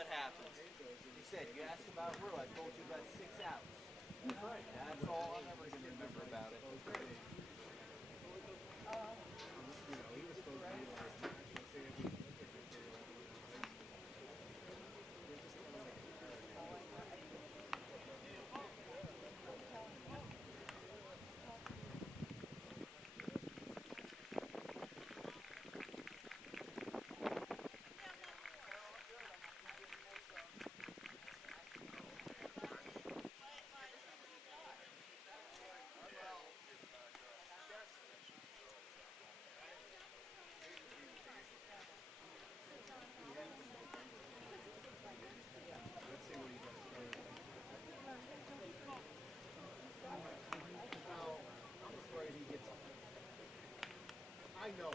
what happens. He said, you asked about Rue, I told you about 6 outs. That's right. That's all I'm ever going to remember about it. He was supposed to be like, let's see what he does. Well, I'm afraid he gets. I know.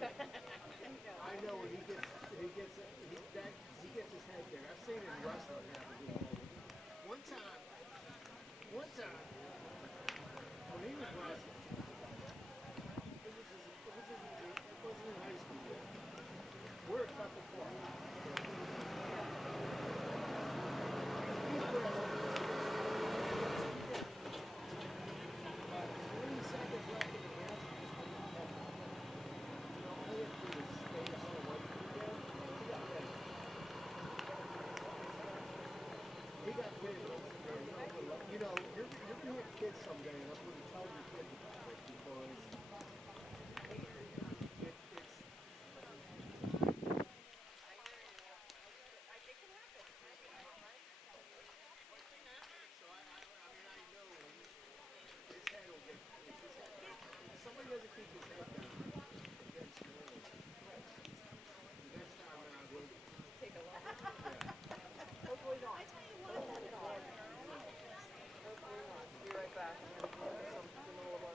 I know when he gets his head there. I've seen it in wrestling happen to him. One time, when he was wrestling, it wasn't in high school yet. We're at Pepper Park. He's wrestling. 20 seconds left in the match. All he had to do was stay the hell away from him again. He got ready. He got paid. You know, you're going to have kids someday, and that's what you tell your kids about it, because somebody doesn't keep his head down against the wall. The next time around, we'll take a look. Yeah. Hopefully not. Hopefully not. Be right back. I'm going to go for something a little more.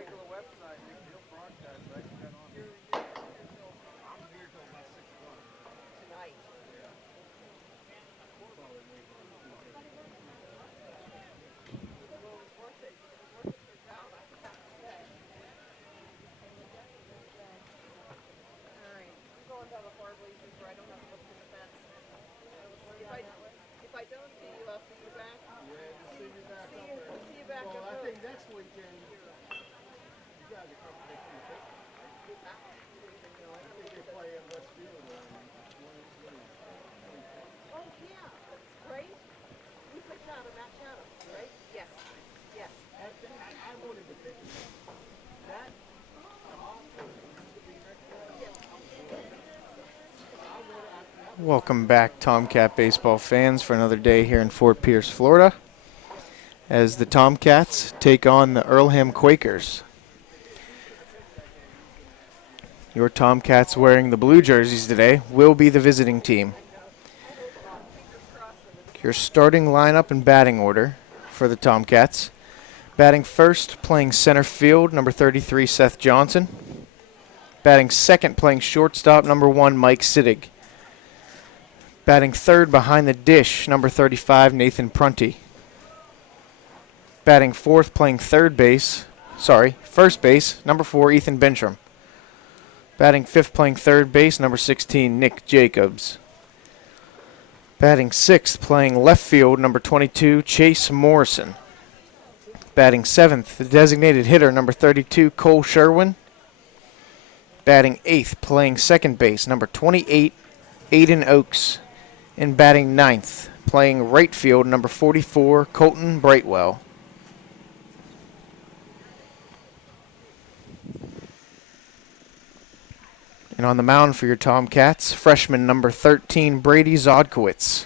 regular website, you'll broadcast, right? You got on here. I'm here till about 6 o'clock. Tonight. Yeah. Well, it's worth it. It's worth it for town, I have to say. Alright, I'm going down the far bleachers where I don't have to look through the fence. If I don't see you, I'll see you back. Yeah, see you back up there. See you back up there. Well, I think next weekend, you guys are coming to take the picture. think they play at Westfield on Oh, yeah, right? You picked out a Matt Chatham, right? Yes. Yes. I voted to pick him. That, the hospital used to be next to us. Yes. Welcome back, Tomcat baseball fans, for another day here in Fort Pierce, Florida, as the Tomcats take on the Earlham Quakers. Your Tomcats wearing the blue jerseys today will be the visiting team. Your starting lineup and batting order for the Tomcats. Batting first, playing center field, number 33, Seth Johnson. Batting second, playing shortstop, number 1, Mike Sittig. Batting third behind the dish, number 35, Nathan Prunty. Batting fourth, playing first base, number 4, Ethan Bentram. Batting fifth, playing third base, number 16, Nick Jacobs. Batting sixth, playing left field, number 22, Chase Morrison. Batting seventh, the designated hitter, number 32, Cole Sherwin. Batting eighth, playing second base, number 28, Aiden Oakes. And batting ninth, playing right field, number 44, Colton Brightwell. And on the mound for your Tomcats, freshman number 13, Brady Zodkowitz.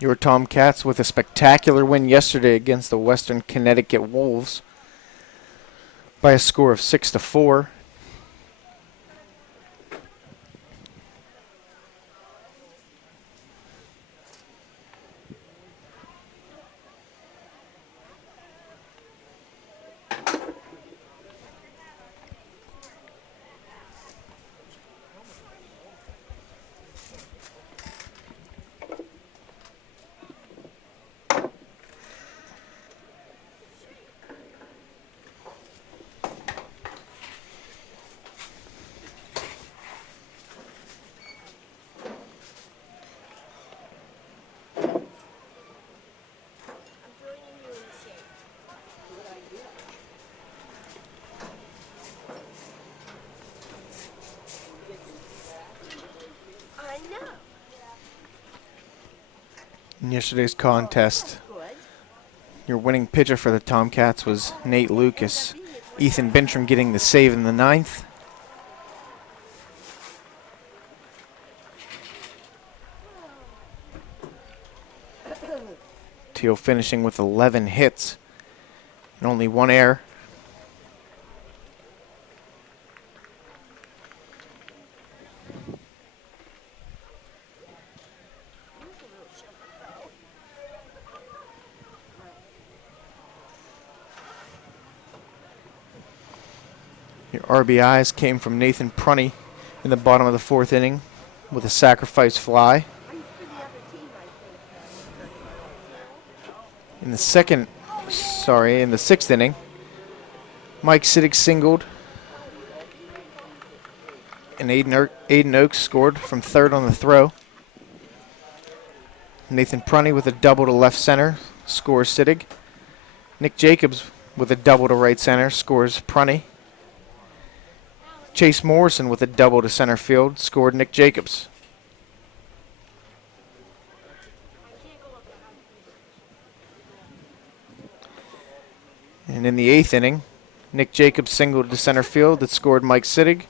Your Tomcats with a spectacular win yesterday against the Western Connecticut Wolves by a score of 6-4. In yesterday's contest, your winning pitcher for the Tomcats was Nate Lucas. Ethan Bentram getting the save in the ninth. Thiel finishing with 11 hits and only 1 error. Your RBIs came from Nathan Prunty in the bottom of the 4th inning with a sacrifice fly. In the 6th inning, Mike Sittig singled, and Aiden Oakes scored from third on the throw. Nathan Prunty with a double to left center scores Sittig. Nick Jacobs with a double to right center scores Prunty. Chase Morrison with a double to center field scored Nick Jacobs. And in the 8th inning, Nick Jacobs singled to center field that scored Mike Sittig.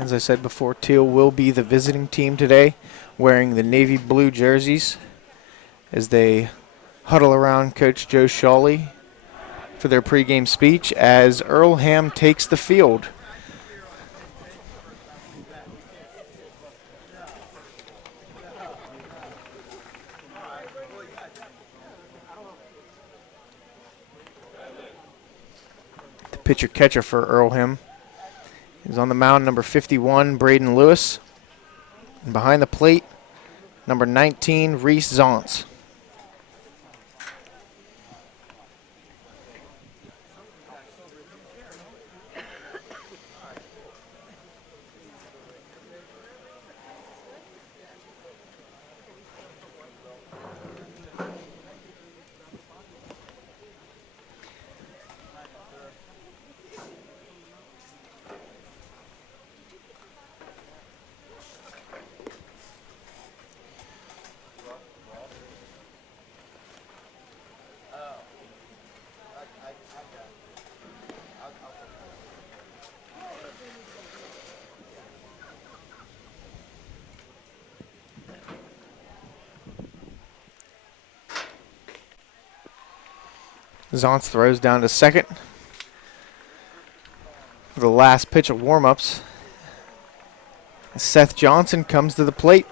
As I said before, Thiel will be the visiting team today, wearing the navy blue jerseys as they huddle around Coach Joe Shawley for their pregame speech as Earlham takes the field. The pitcher-catcher for Earlham is on the mound, number 51, Braden Lewis. And behind the plate, number 19, Reese Zontz. Zontz throws down to second for the last pitch of warm-ups. Seth Johnson comes to the plate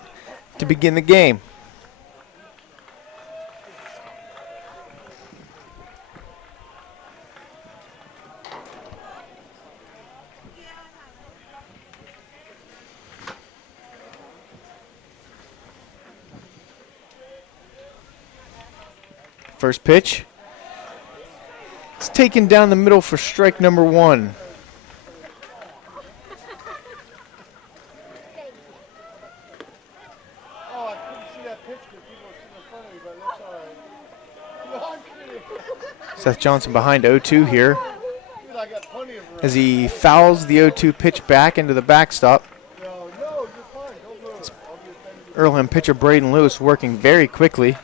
to begin the game. First pitch. It's taken down the middle for strike number 1. Oh, I couldn't see that pitch because people were sitting in front of me, but that's all right. No, I'm kidding. Seth Johnson behind 0-2 here Dude, I got plenty of room. as he fouls the 0-2 pitch back into the backstop. No, you're fine. Don't move. I'll be offended. Earlham pitcher Braden Lewis working very quickly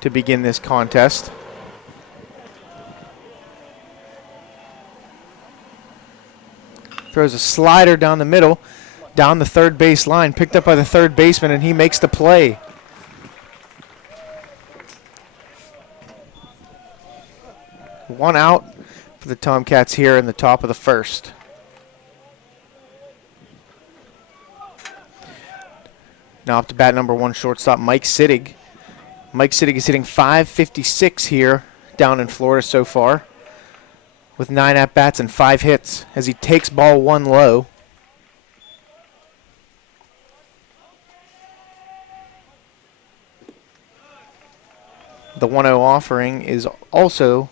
to begin this contest. Throws a slider down the middle, down the third base line, picked up by the third baseman, and he makes the play. One out for the Tomcats here in the top of the first. Now up to bat number 1, shortstop Mike Sittig. Mike Sittig is hitting .556 here down in Florida so far, with 9 at-bats and 5 hits as he takes ball 1 low. The 1-0 offering is also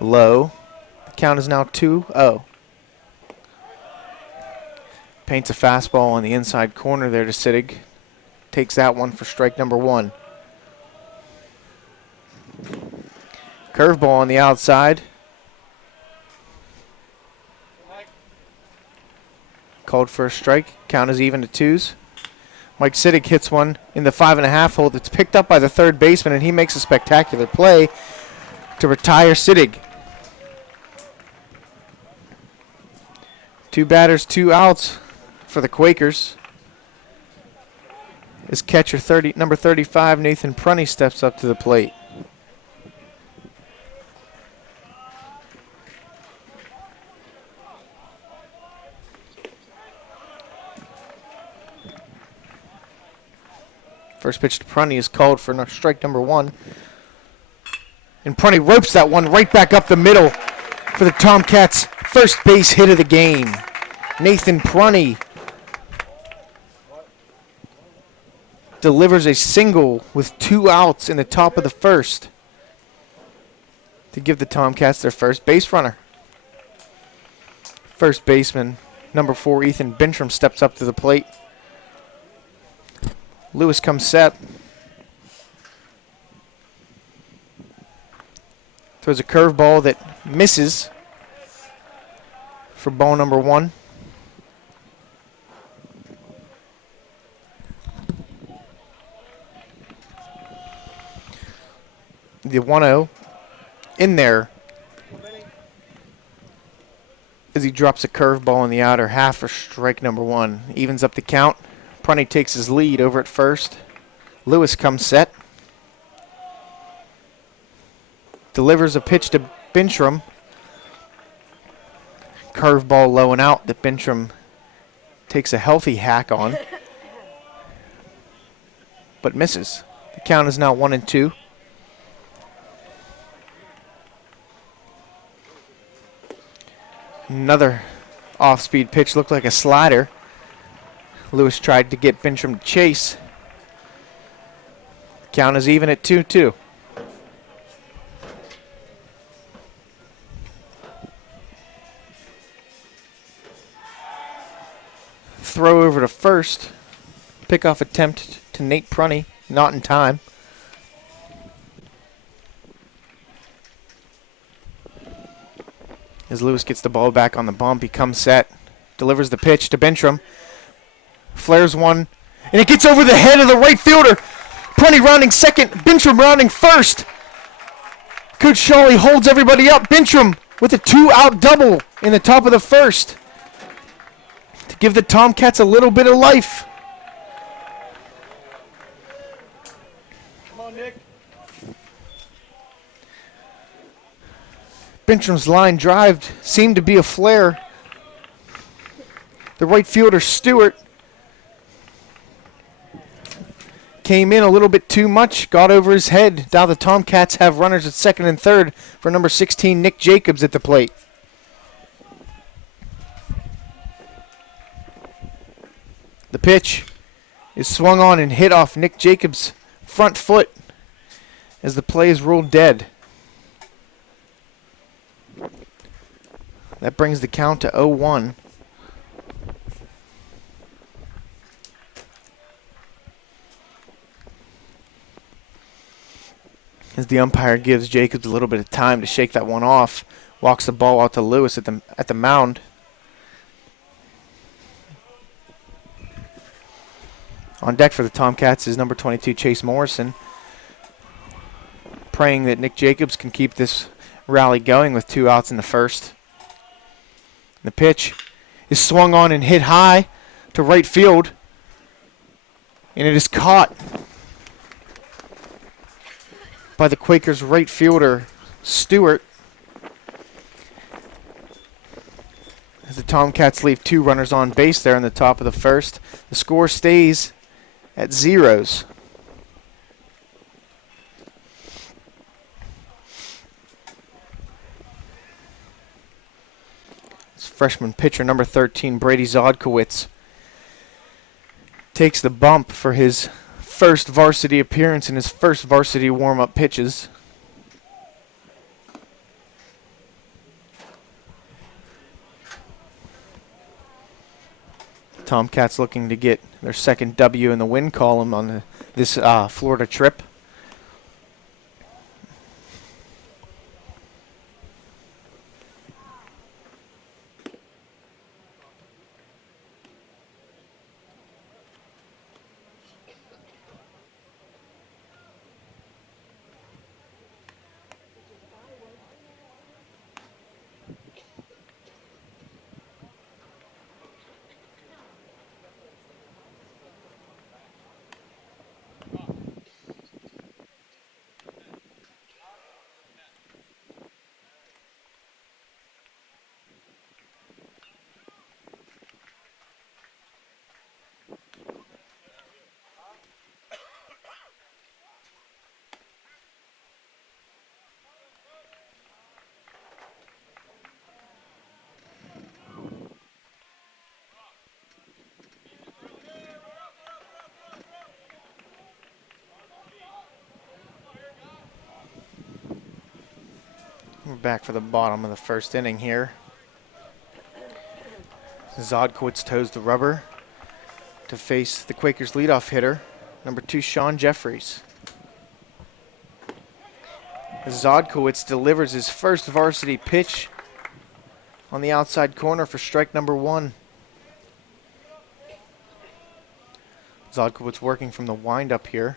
low. The count is now 2-0. Paints a fastball on the inside corner there to Sittig. Takes that one for strike number 1. Curveball on the outside. Called for a strike. Count is even to 2s. Mike Sittig hits one in the 5.5 hole that's picked up by the third baseman, and he makes a spectacular play to retire Sittig. 2 batters, 2 outs for the Quakers. As catcher number 35, Nathan Prunny, steps up to the plate. First pitch to Prunny is called for strike number 1. And Prunny ropes that one right back up the middle for the Tomcats' first base hit of the game. Nathan Prunny delivers a single with 2 outs in the top of the first to give the Tomcats their first base runner. First baseman, number 4, Ethan Bintram, steps up to the plate. Lewis comes set. Throws a curveball that misses for ball number 1. The 1-0 in there as he drops a curveball in the outer half for strike number 1. Evens up the count. Prunty takes his lead over at first. Lewis comes set. Delivers a pitch to Bintram. Curveball low and out that Bintram takes a healthy hack on, but misses. The count is now 1-2. Another off-speed pitch looked like a slider. Lewis tried to get Bintram to chase. Count is even at 2-2. Throw over to first. Pickoff attempt to Nate Prunty. Not in time. As Lewis gets the ball back on the bump, he comes set. Delivers the pitch to Bintram. Flares one. And it gets over the head of the right fielder. Prunty rounding second. Bintram rounding first. Coach Shawley holds everybody up. Bintram with a 2-out double in the top of the first to give the Tomcats a little bit of life. Come on, Nick. Bintram's line drive seemed to be a flare. The right fielder, Stewart, came in a little bit too much, got over his head. Now the Tomcats have runners at second and third for number 16, Nick Jacobs, at the plate. The pitch is swung on and hit off Nick Jacobs' front foot as the play is ruled dead. That brings the count to 0-1. As the umpire gives Jacobs a little bit of time to shake that one off, walks the ball out to Lewis at the mound. On deck for the Tomcats is number 22, Chase Morrison, praying that Nick Jacobs can keep this rally going with 2 outs in the first. The pitch is swung on and hit high to right field, and it is caught by the Quakers' right fielder, Stewart, as the Tomcats leave 2 runners on base there in the top of the first. The score stays at 0s. This freshman pitcher, number 13, Brady Zodkowitz, takes the bump for his first varsity appearance and his first varsity warm-up pitches. Tomcats looking to get their second W in the win column on this Florida trip. We're back for the bottom of the first inning here. Zodkowitz toes the rubber to face the Quakers' leadoff hitter, number 2, Sean Jeffries. Zodkowitz delivers his first varsity pitch on the outside corner for strike number 1. Zodkowitz working from the windup here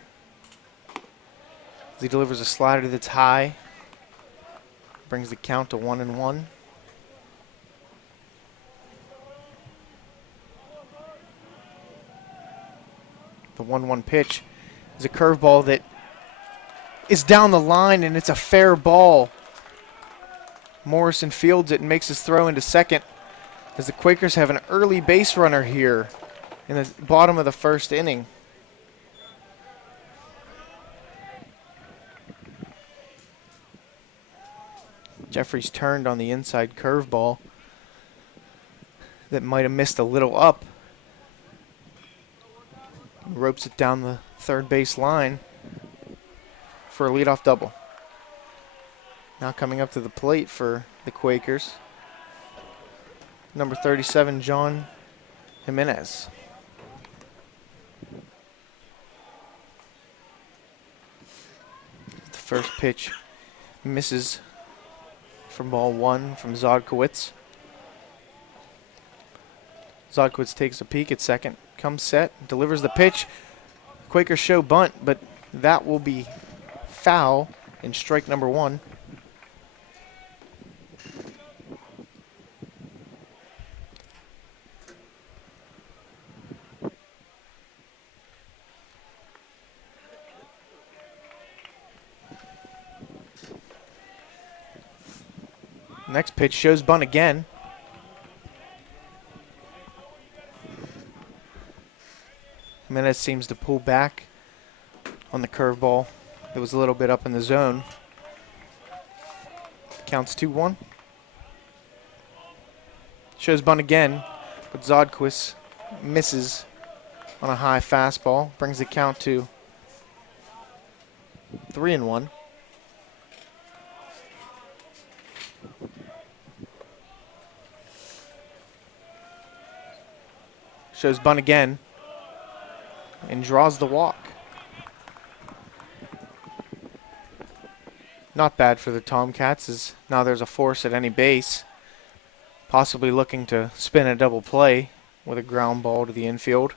as he delivers a slider that's high. Brings the count to 1-1. The 1-1 pitch is a curveball that is down the line, and it's a fair ball. Morrison fields it and makes his throw into second as the Quakers have an early base runner here in the bottom of the first inning. Jeffries turned on the inside curveball that might have missed a little up. Ropes it down the third base line for a leadoff double. Now coming up to the plate for the Quakers, number 37, John Jimenez. The first pitch misses for ball 1 from Zodkowitz. Zodkowitz takes a peek at second, comes set, delivers the pitch. Quakers show bunt, but that will be foul in strike number 1. Next pitch shows bunt again. Jimenez seems to pull back on the curveball. It was a little bit up in the zone. Counts 2-1. Shows bunt again, but Zodkowitz misses on a high fastball. Brings the count to 3-1. Shows bunt again and draws the walk. Not bad for the Tomcats, as now there's a force at any base, possibly looking to spin a double play with a ground ball to the infield.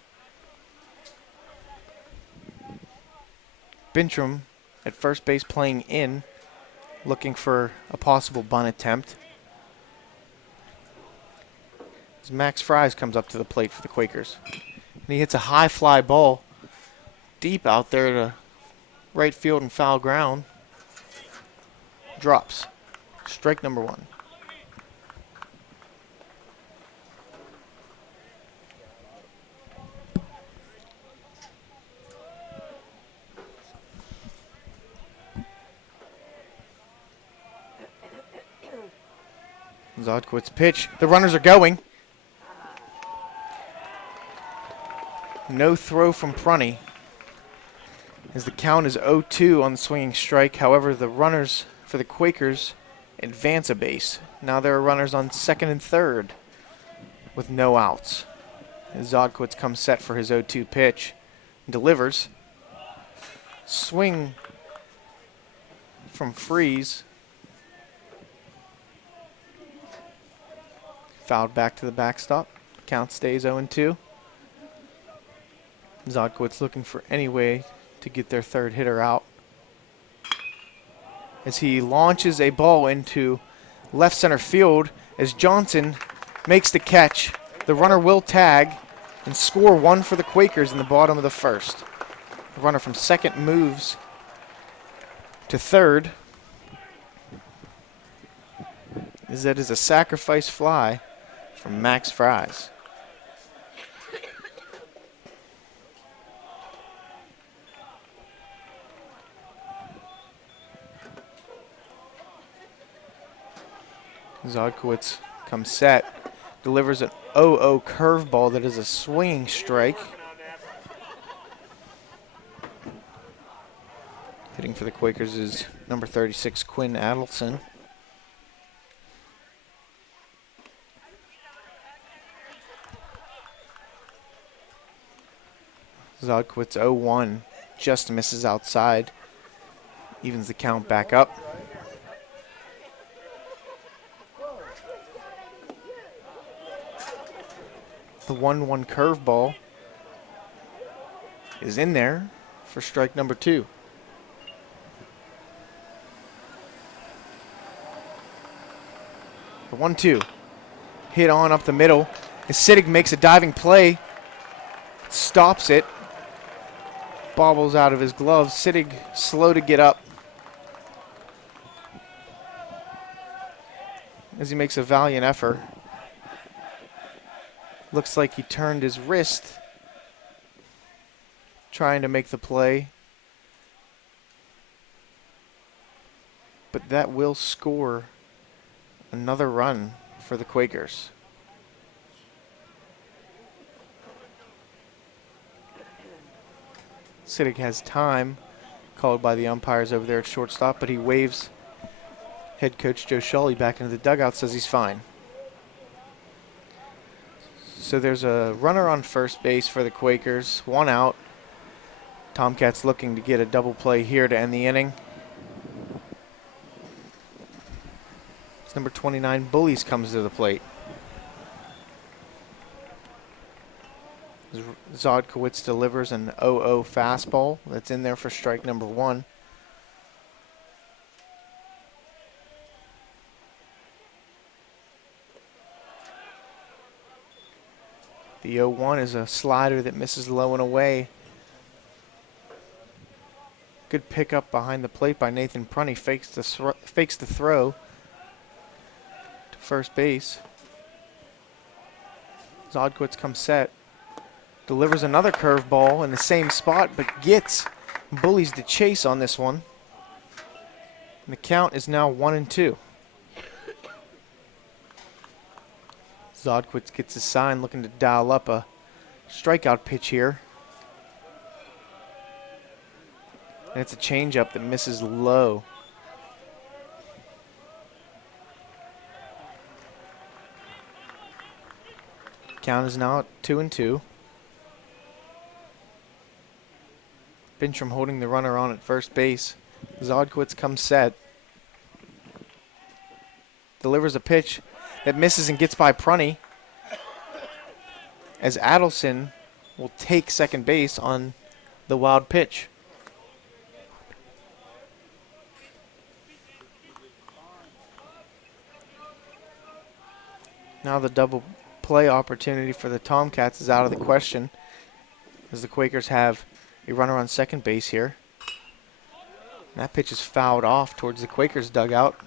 Bintram at first base playing in, looking for a possible bunt attempt. As Max Fries comes up to the plate for the Quakers. And he hits a high fly ball deep out there to right field and foul ground. Drops. Strike number 1. Zodkowitz pitch. The runners are going. No throw from Prunty, as the count is 0-2 on the swinging strike. However, the runners for the Quakers advance a base. Now there are runners on second and third with no outs. As Zodkowitz comes set for his 0-2 pitch and delivers. Swing from Freeze. Fouled back to the backstop. Count stays 0-2. Zodkowitz looking for any way to get their third hitter out, as he launches a ball into left center field as Johnson makes the catch. The runner will tag and score 1 for the Quakers in the bottom of the first. The runner from second moves to third, as that is a sacrifice fly from Max Fries. Zodkowitz comes set, delivers an 0-0 curveball that is a swinging strike. Hitting for the Quakers is number 36, Quinn Adelson. Zodkowitz 0-1, just misses outside, evens the count back up. The 1-1 curveball is in there for strike number 2. The 1-2 hit on up the middle. As Siddig makes a diving play, stops it, bobbles out of his glove. Sittig slow to get up as he makes a valiant effort. Looks like he turned his wrist trying to make the play. But that will score another run for the Quakers. Sittig has time called by the umpires over there at shortstop, but he waves head coach Joe Shawley back into the dugout, says he's fine. So there's a runner on first base for the Quakers, 1 out. Tomcats looking to get a double play here to end the inning. It's number 29, Bullies, comes to the plate. Zodkowitz delivers an 0-0 fastball that's in there for strike number 1. The 0-1 is a slider that misses low and away. Good pickup behind the plate by Nathan Prunty. Fakes the throw to first base. Zodkowitz comes set. Delivers another curveball in the same spot, but gets Bullies to chase on this one. And the count is now 1-2. Zodkowitz gets his sign, looking to dial up a strikeout pitch here. And it's a changeup that misses low. Count is now at 2-2. Bintram holding the runner on at first base. Zodkowitz comes set. Delivers a pitch that misses and gets by Prunty, as Adelson will take second base on the wild pitch. Now the double play opportunity for the Tomcats is out of the question, as the Quakers have a runner on second base here. And that pitch is fouled off towards the Quakers dugout,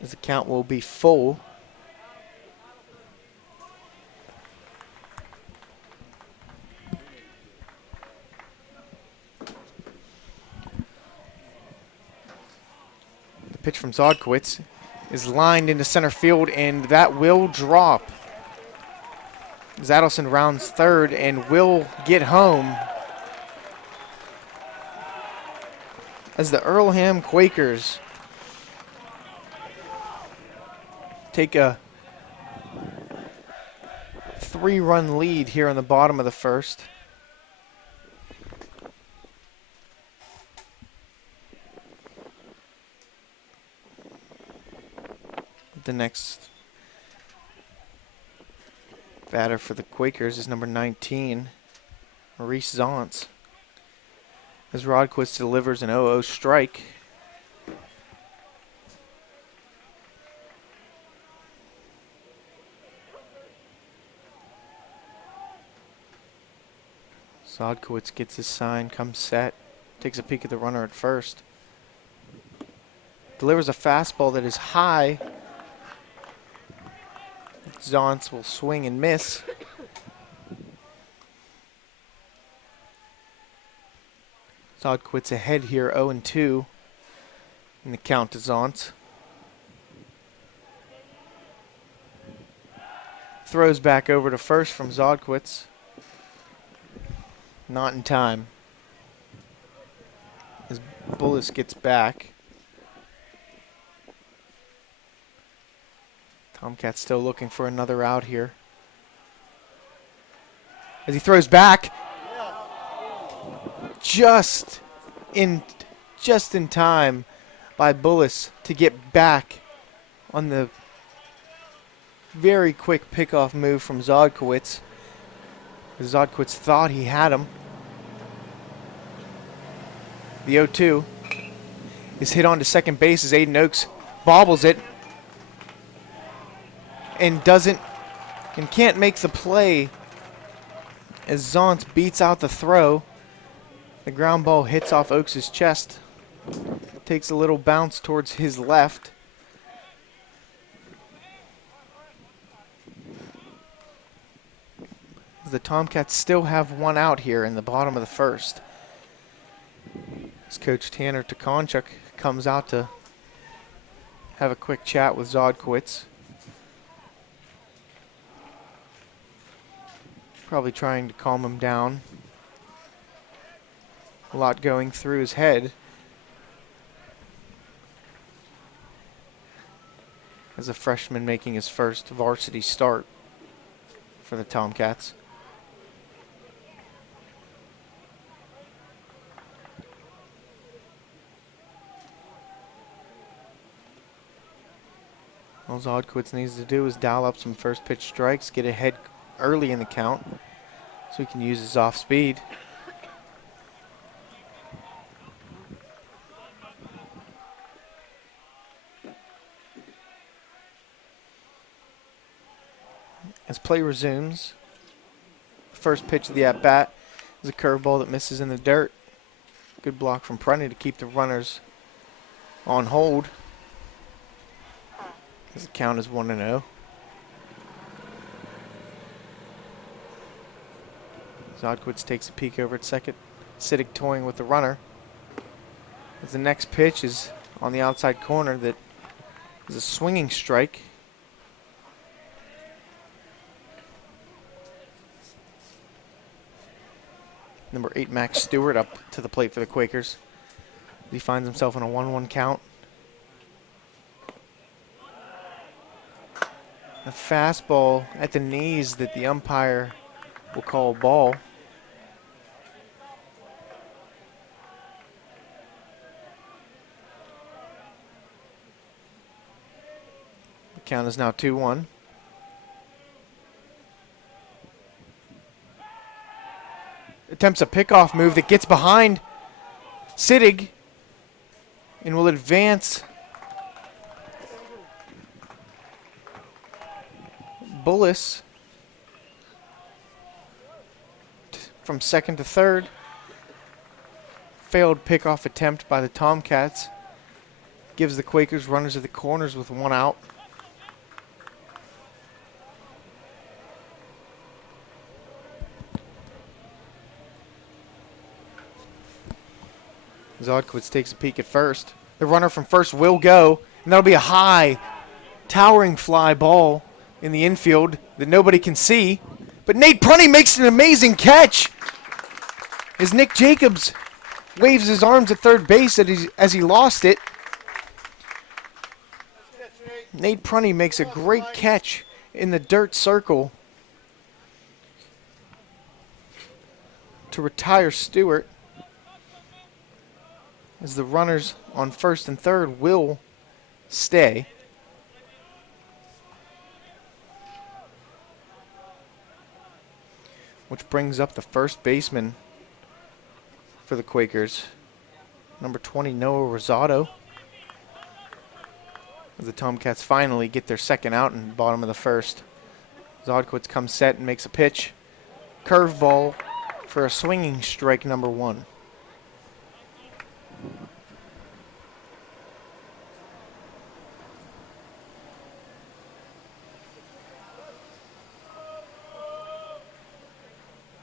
as the count will be full. The pitch from Zodkowitz is lined into center field, and that will drop. Zadelson rounds third and will get home, as the Earlham Quakers take a 3-run lead here in the bottom of the first. The next batter for the Quakers is number 19, Maurice Zantz, as Rodquist delivers an 0-0 strike. Zodkowitz gets his sign, comes set, takes a peek at the runner at first. Delivers a fastball that is high. Zantz will swing and miss. Zodkowitz ahead here, 0-2 in the count to Zantz. Throws back over to first from Zodkowitz. Not in time, as Bullis gets back. Tomcats still looking for another out here, as he throws back just in time by Bullis to get back on the very quick pickoff move from Zodkowitz. Zodkowitz thought he had him. The 0-2 is hit onto second base as Aiden Oakes bobbles it and can't make the play as Zauntz beats out the throw. The ground ball hits off Oaks' chest. Takes a little bounce towards his left. The Tomcats still have one out here in the bottom of the first. As Coach Tanner Tukonchuk comes out to have a quick chat with Zodkowitz. Probably trying to calm him down. A lot going through his head as a freshman making his first varsity start for the Tomcats. All Zodkowitz needs to do is dial up some first pitch strikes, get ahead early in the count so he can use his off speed. As play resumes, first pitch of the at-bat is a curveball that misses in the dirt. Good block from Prunty to keep the runners on hold. As the count is 1-0. Zodkowitz takes a peek over at second. Siddick toying with the runner. As the next pitch is on the outside corner, that is a swinging strike. Number 8, Max Stewart, up to the plate for the Quakers. He finds himself in a 1-1 count. A fastball at the knees that the umpire will call a ball. The count is now 2-1. Attempts a pickoff move that gets behind Siddig and will advance Bullis from second to third. Failed pickoff attempt by the Tomcats. Gives the Quakers runners at the corners with one out. Zodkowitz takes a peek at first. The runner from first will go, and that'll be a high, towering fly ball in the infield that nobody can see. But Nate Prunty makes an amazing catch as Nick Jacobs waves his arms at third base as he lost it. Nate Prunty makes a great catch in the dirt circle to retire Stewart, as the runners on first and third will stay. Which brings up the first baseman for the Quakers, number 20, Noah Rosado. As the Tomcats finally get their second out in the bottom of the first. Zodkowitz comes set and makes a pitch. Curveball for a swinging strike, number 1.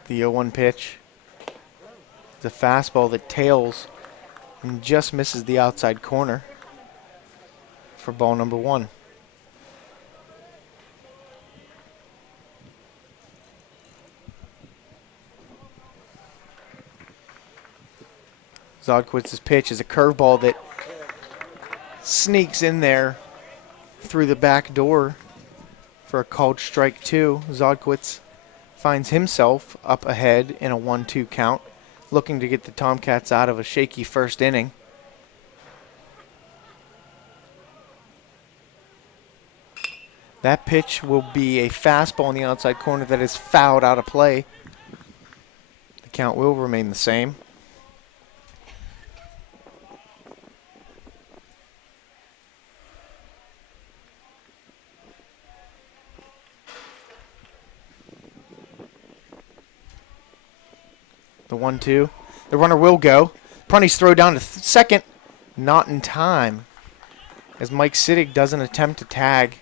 The 0-1 pitch is a fastball that tails and just misses the outside corner for ball number 1. Zodkowitz's pitch is a curveball that sneaks in there through the back door for a called strike 2. Zodkowitz finds himself up ahead in a 1-2 count, looking to get the Tomcats out of a shaky first inning. That pitch will be a fastball on the outside corner that is fouled out of play. The count will remain the same. The 1-2. The runner will go. Prunty's throw down to second. Not in time, as Mike Sittig does an attempt to tag.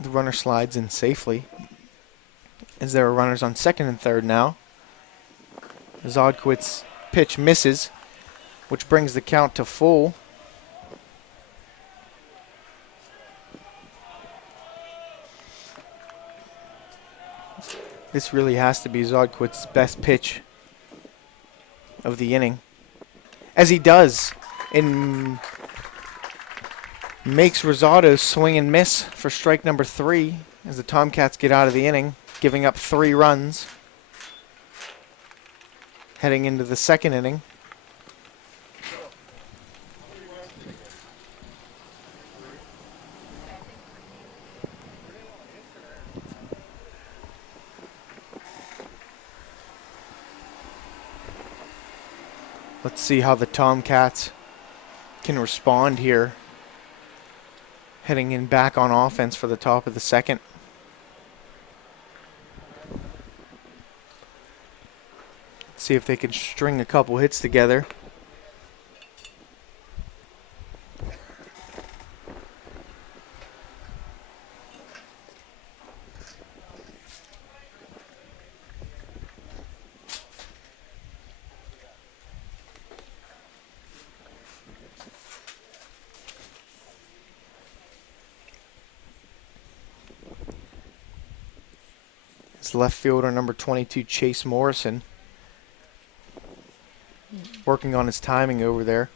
The runner slides in safely, as there are runners on second and third now. Zodkwitz's pitch misses, which brings the count to full. This really has to be Zodkwitz's best pitch of the inning, as he does, and makes Rosado swing and miss for strike number 3 as the Tomcats get out of the inning, giving up 3 runs. Heading into the second inning. Let's see how the Tomcats can respond here. Heading in back on offense for the top of the second. Let's see if they can string a couple hits together. Left fielder number 22, Chase Morrison, working on his timing over there.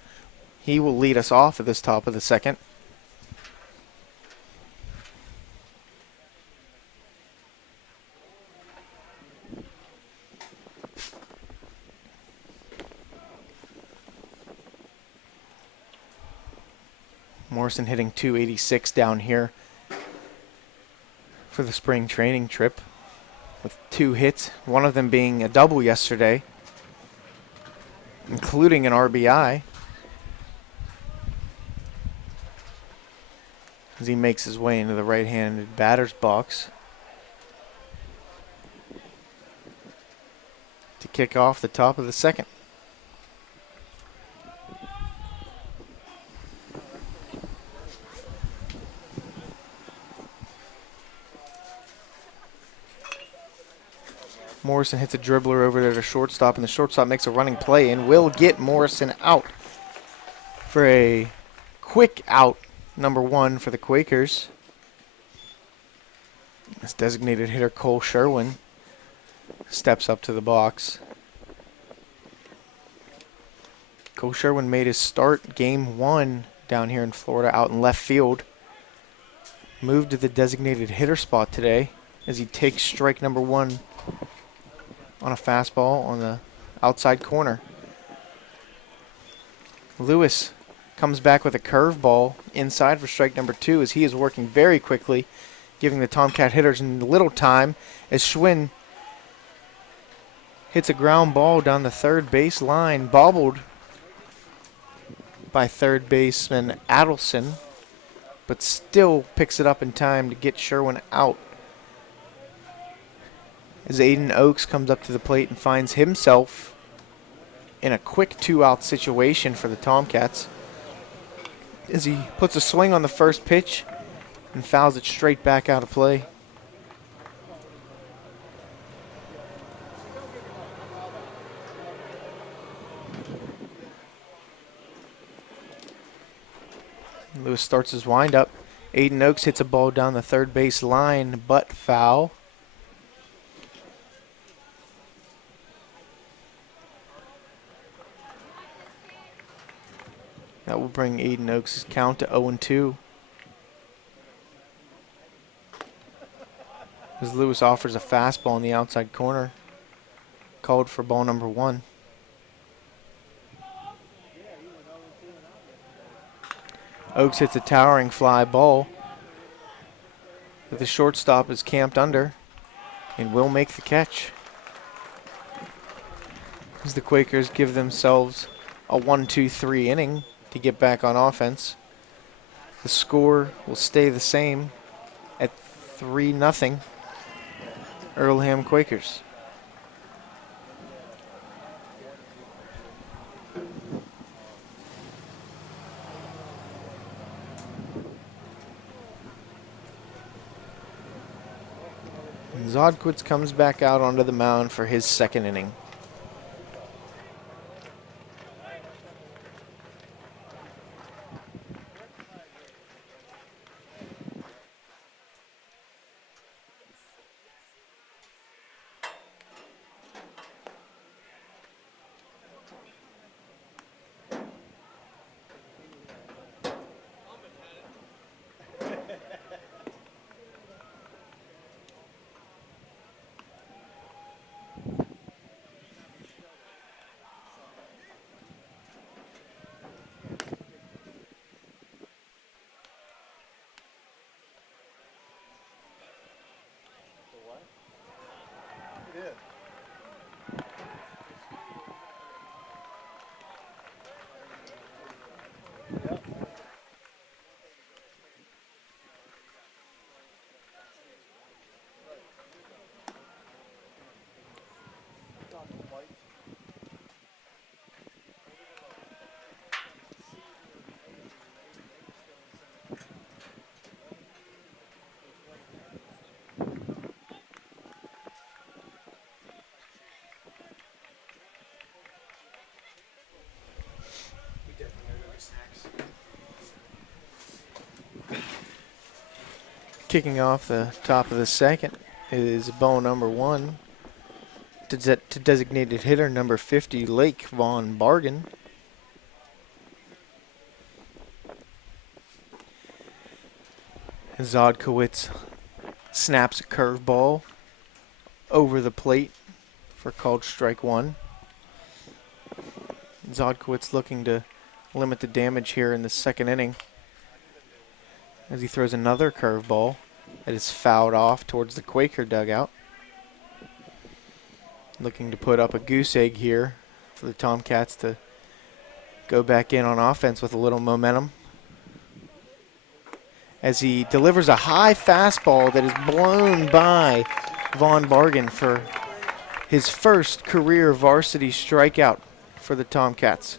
He will lead us off at this top of the second. Morrison hitting .286 down here for the spring training trip, with 2 hits, one of them being a double yesterday, including an RBI, as he makes his way into the right-handed batter's box to kick off the top of the second. Morrison hits a dribbler over there to shortstop, and the shortstop makes a running play and will get Morrison out for a quick out, number 1 for the Quakers. This designated hitter Cole Sherwin steps up to the box. Cole Sherwin made his start game 1 down here in Florida out in left field. Moved to the designated hitter spot today as he takes strike number 1 on a fastball on the outside corner. Lewis comes back with a curveball inside for strike number 2 as he is working very quickly, giving the Tomcat hitters a little time as Schwinn hits a ground ball down the third base line, bobbled by third baseman Adelson, but still picks it up in time to get Sherwin out. As Aiden Oakes comes up to the plate and finds himself in a quick 2-out situation for the Tomcats, as he puts a swing on the first pitch and fouls it straight back out of play. Lewis starts his windup. Aiden Oakes hits a ball down the third base line, but foul. That will bring Aiden Oakes' count to 0-2. As Lewis offers a fastball in the outside corner, called for ball number 1. Oakes hits a towering fly ball that the shortstop is camped under and will make the catch, as the Quakers give themselves a 1-2-3 inning to get back on offense. The score will stay the same at 3-0. Earlham Quakers. Zodkwitz comes back out onto the mound for his second inning. Kicking off the top of the second is ball number 1 to designated hitter number 50, Lake Von Bargen. Zodkowitz snaps a curveball over the plate for called strike 1. Zodkowitz looking to limit the damage here in the second inning as he throws another curveball that is fouled off towards the Quaker dugout. Looking to put up a goose egg here for the Tomcats to go back in on offense with a little momentum. As he delivers a high fastball that is blown by Von Bargen for his first career varsity strikeout for the Tomcats.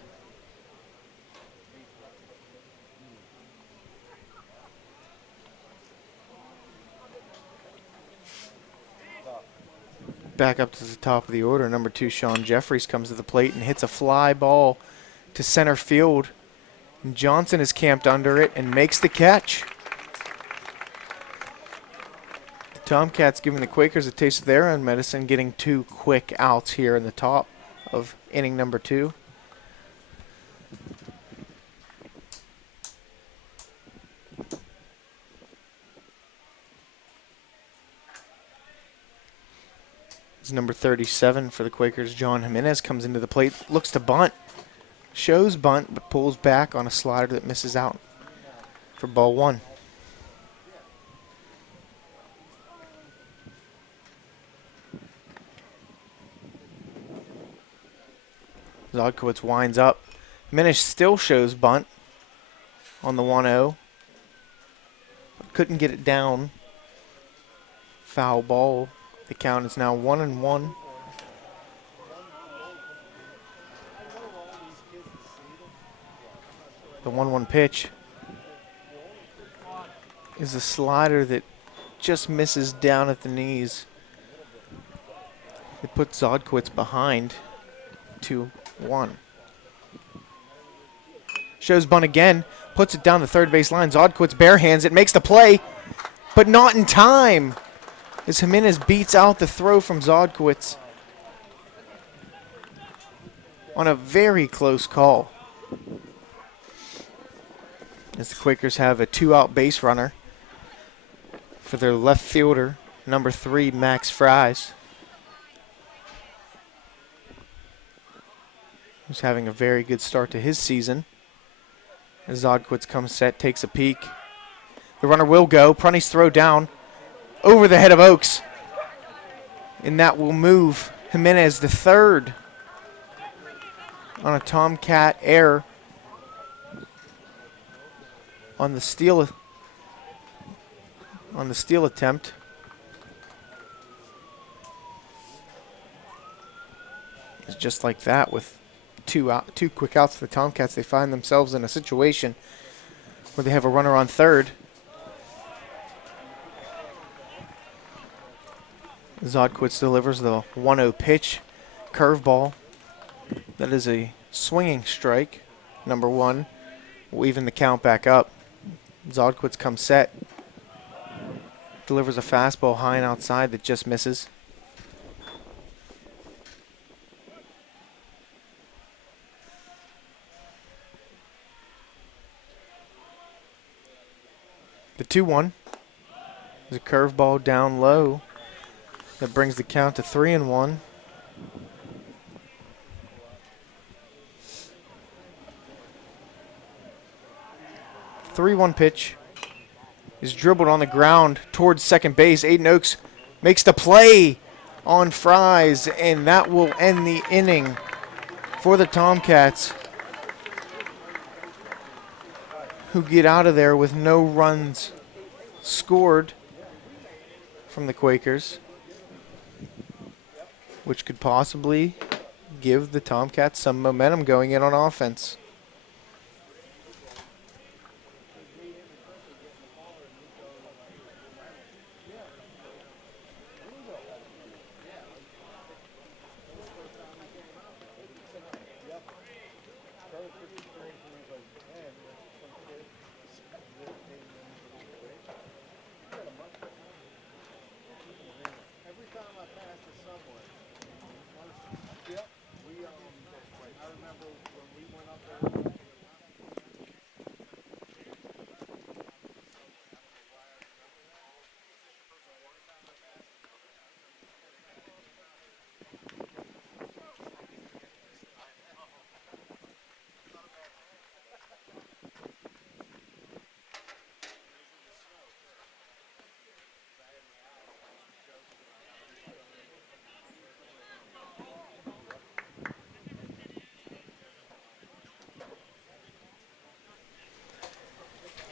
Back up to the top of the order, number 2, Sean Jeffries, comes to the plate and hits a fly ball to center field. And Johnson is camped under it and makes the catch. The Tomcats giving the Quakers a taste of their own medicine, getting 2 quick outs here in the top of inning number 2. Number 37 for the Quakers, John Jimenez, comes into the plate, looks to bunt, shows bunt, but pulls back on a slider that misses out for ball 1. Zodkowitz winds up. Jimenez still shows bunt on the 1-0. Couldn't get it down. Foul ball. The count is now 1-1. The 1-1 pitch is a slider that just misses down at the knees. It puts Zodkowitz behind 2-1. Shows bunt again, puts it down the third base line. Zodkowitz barehands it, makes the play, but not in time, as Jimenez beats out the throw from Zodkowitz on a very close call. As the Quakers have a 2-out base runner for their left fielder, number 3, Max Fries, who's having a very good start to his season. As Zodkowitz comes set, takes a peek. The runner will go. Prunty's throw down over the head of Oakes. And that will move Jimenez to third on a Tomcat error on the steal attempt. It's just like that with two quick outs for the Tomcats. They find themselves in a situation where they have a runner on third. Zodquist delivers the 1-0 pitch, curveball. That is a swinging strike, number 1. We'll even the count back up. Zodquist comes set, delivers a fastball high and outside that just misses. The 2-1 is a curveball down low that brings the count to 3-1. The 3-1 pitch is dribbled on the ground towards second base. Aiden Oaks makes the play on Fries, and that will end the inning for the Tomcats, who get out of there with no runs scored from the Quakers, which could possibly give the Tomcats some momentum going in on offense.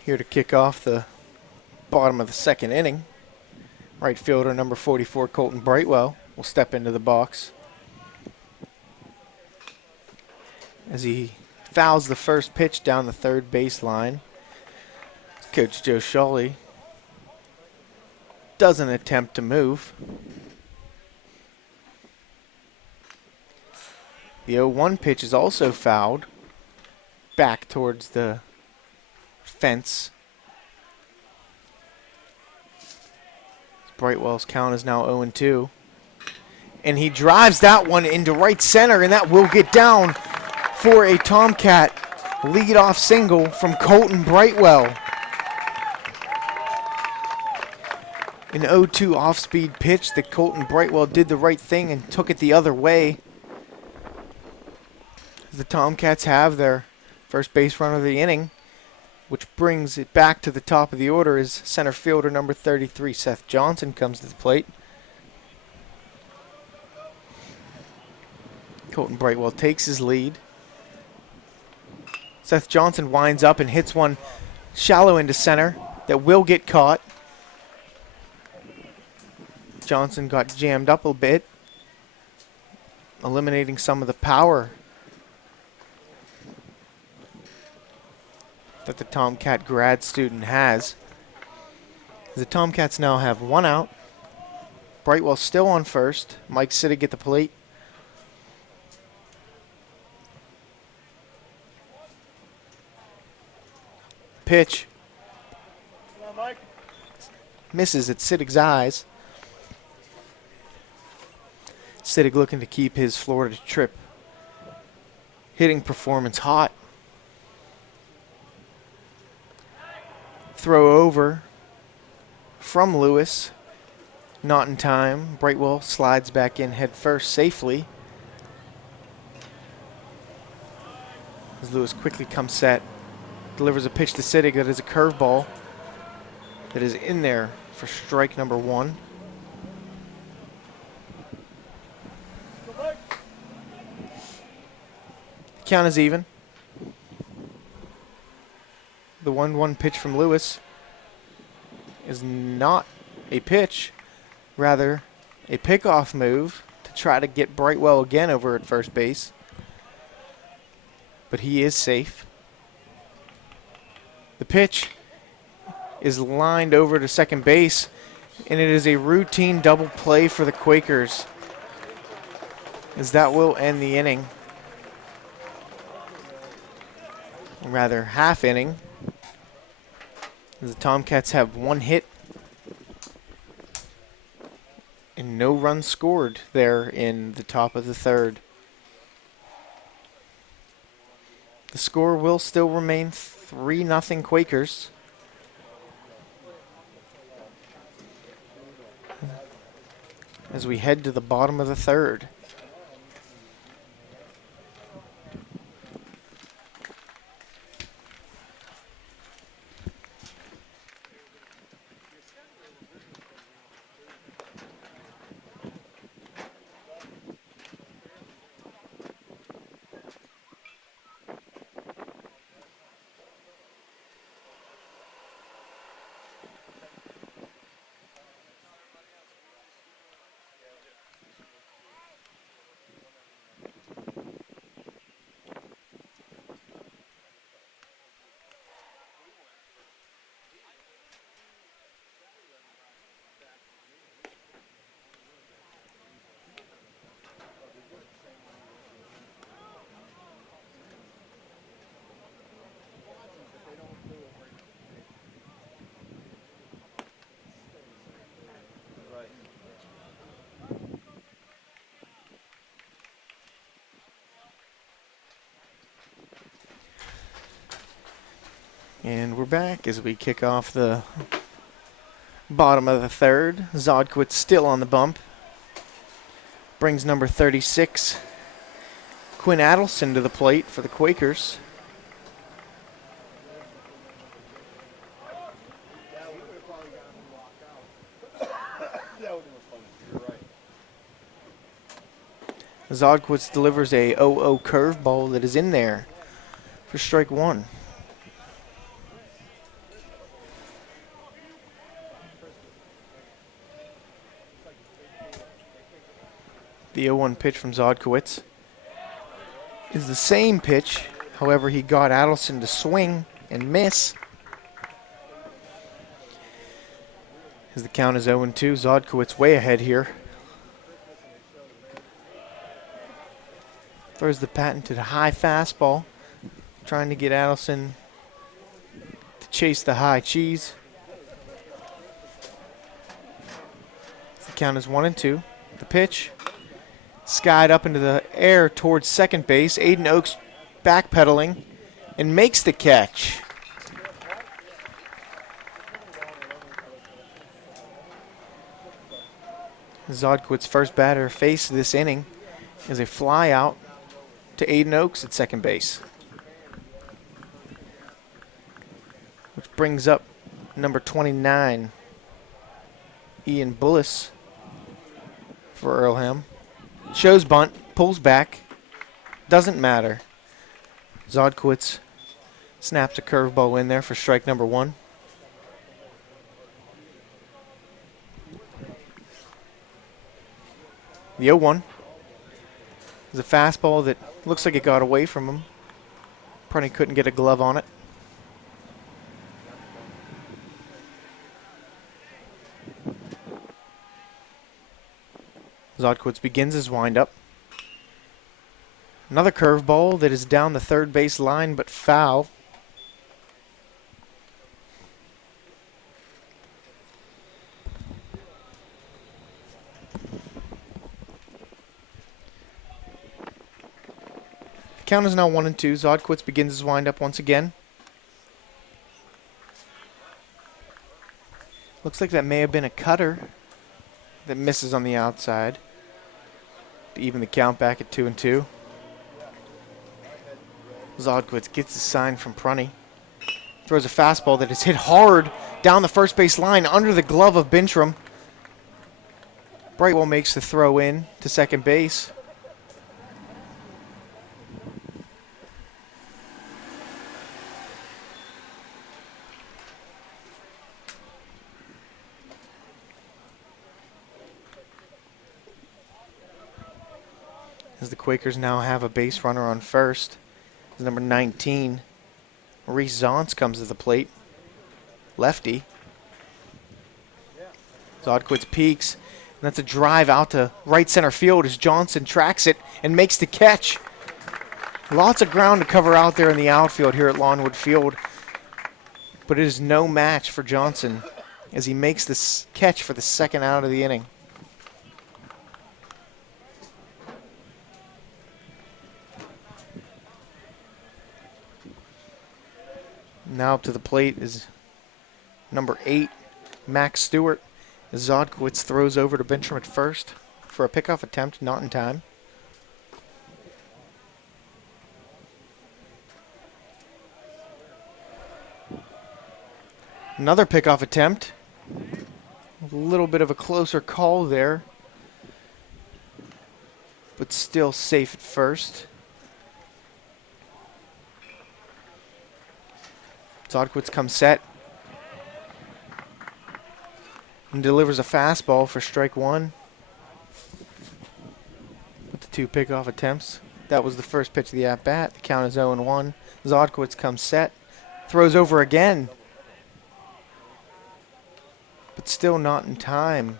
Here to kick off the bottom of the second inning, right fielder number 44, Colton Brightwell, will step into the box as he fouls the first pitch down the third baseline. Coach Joe Shawley doesn't attempt to move. The 0-1 pitch is also fouled back towards the fence. Brightwell's count is now 0-2. And he drives that one into right center, and that will get down for a Tomcat leadoff single from Colton Brightwell. An 0-2 off-speed pitch that Colton Brightwell did the right thing and took it the other way. The Tomcats have their first base runner of the inning, which brings it back to the top of the order as center fielder number 33, Seth Johnson, comes to the plate. Colton Brightwell takes his lead. Seth Johnson winds up and hits one shallow into center that will get caught. Johnson got jammed up a bit, eliminating some of the power that the Tomcat grad student has. The Tomcats now have one out. Brightwell still on first. Mike Sittig at the plate. Pitch. Come on, Mike. Misses at Sittig's eyes. Sittig looking to keep his Florida trip hitting performance hot. Throw over from Lewis. Not in time. Brightwell slides back in head first safely. As Lewis quickly comes set. Delivers a pitch to Sittig that is a curveball that is in there for strike number 1. Count is even. The 1-1 pitch from Lewis is not a pitch, rather a pickoff move to try to get Brightwell again over at first base. But he is safe. The pitch is lined over to second base, and it is a routine double play for the Quakers, as that will end the inning. Or rather, half inning. As the Tomcats have one hit and no runs scored there in the top of the third. The score will still remain 3-0 Quakers. As we head to the bottom of the third. And we're back as we kick off the bottom of the third. Zodkowitz still on the bump. Brings number 36, Quinn Adelson, to the plate for the Quakers. Zodkowitz delivers a 0-0 curveball that is in there for strike one. The 0-1 pitch from Zodkowitz is the same pitch. However, he got Adelson to swing and miss. As the count is 0-2, Zodkowitz way ahead here. Throws the patented high fastball, trying to get Adelson to chase the high cheese. The count is 1-2. The pitch skied up into the air towards second base. Aiden Oaks backpedaling and makes the catch. Zodkowitz's first batter faced this inning is a fly out to Aiden Oaks at second base, which brings up number 29, Ian Bullis, for Earlham. Shows bunt, pulls back, doesn't matter. Zodkowitz snaps a curveball in there for strike number one. The 0-1 is a fastball that looks like it got away from him. Probably couldn't get a glove on it. Zodkowitz begins his windup. Another curveball that is down the third base line but foul. The count is now 1-2. Zodkowitz begins his windup once again. Looks like that may have been a cutter that misses on the outside to even the count back at 2-2. Zodkowitz gets a sign from Prunny. Throws a fastball that is hit hard down the first base line under the glove of Bintram. Brightwell makes the throw in to second base. as the Quakers now have a base runner on first. As number 19, Reese Zons comes to the plate. Lefty. Zodkowitz peeks, and that's a drive out to right center field as Johnson tracks it and makes the catch. Lots of ground to cover out there in the outfield here at Lawnwood Field, but it is no match for Johnson as he makes this catch for the second out of the inning. Now up to the plate is number 8, Max Stewart. As Zodkowitz throws over to Bintrim at first for a pickoff attempt, not in time. Another pickoff attempt. A little bit of a closer call there, but still safe at first. Zodkowitz comes set and delivers a fastball for strike one. With the 2 pickoff attempts. That was the first pitch of the at-bat. The count is 0-1. Zodkowitz comes set. Throws over again. But still not in time.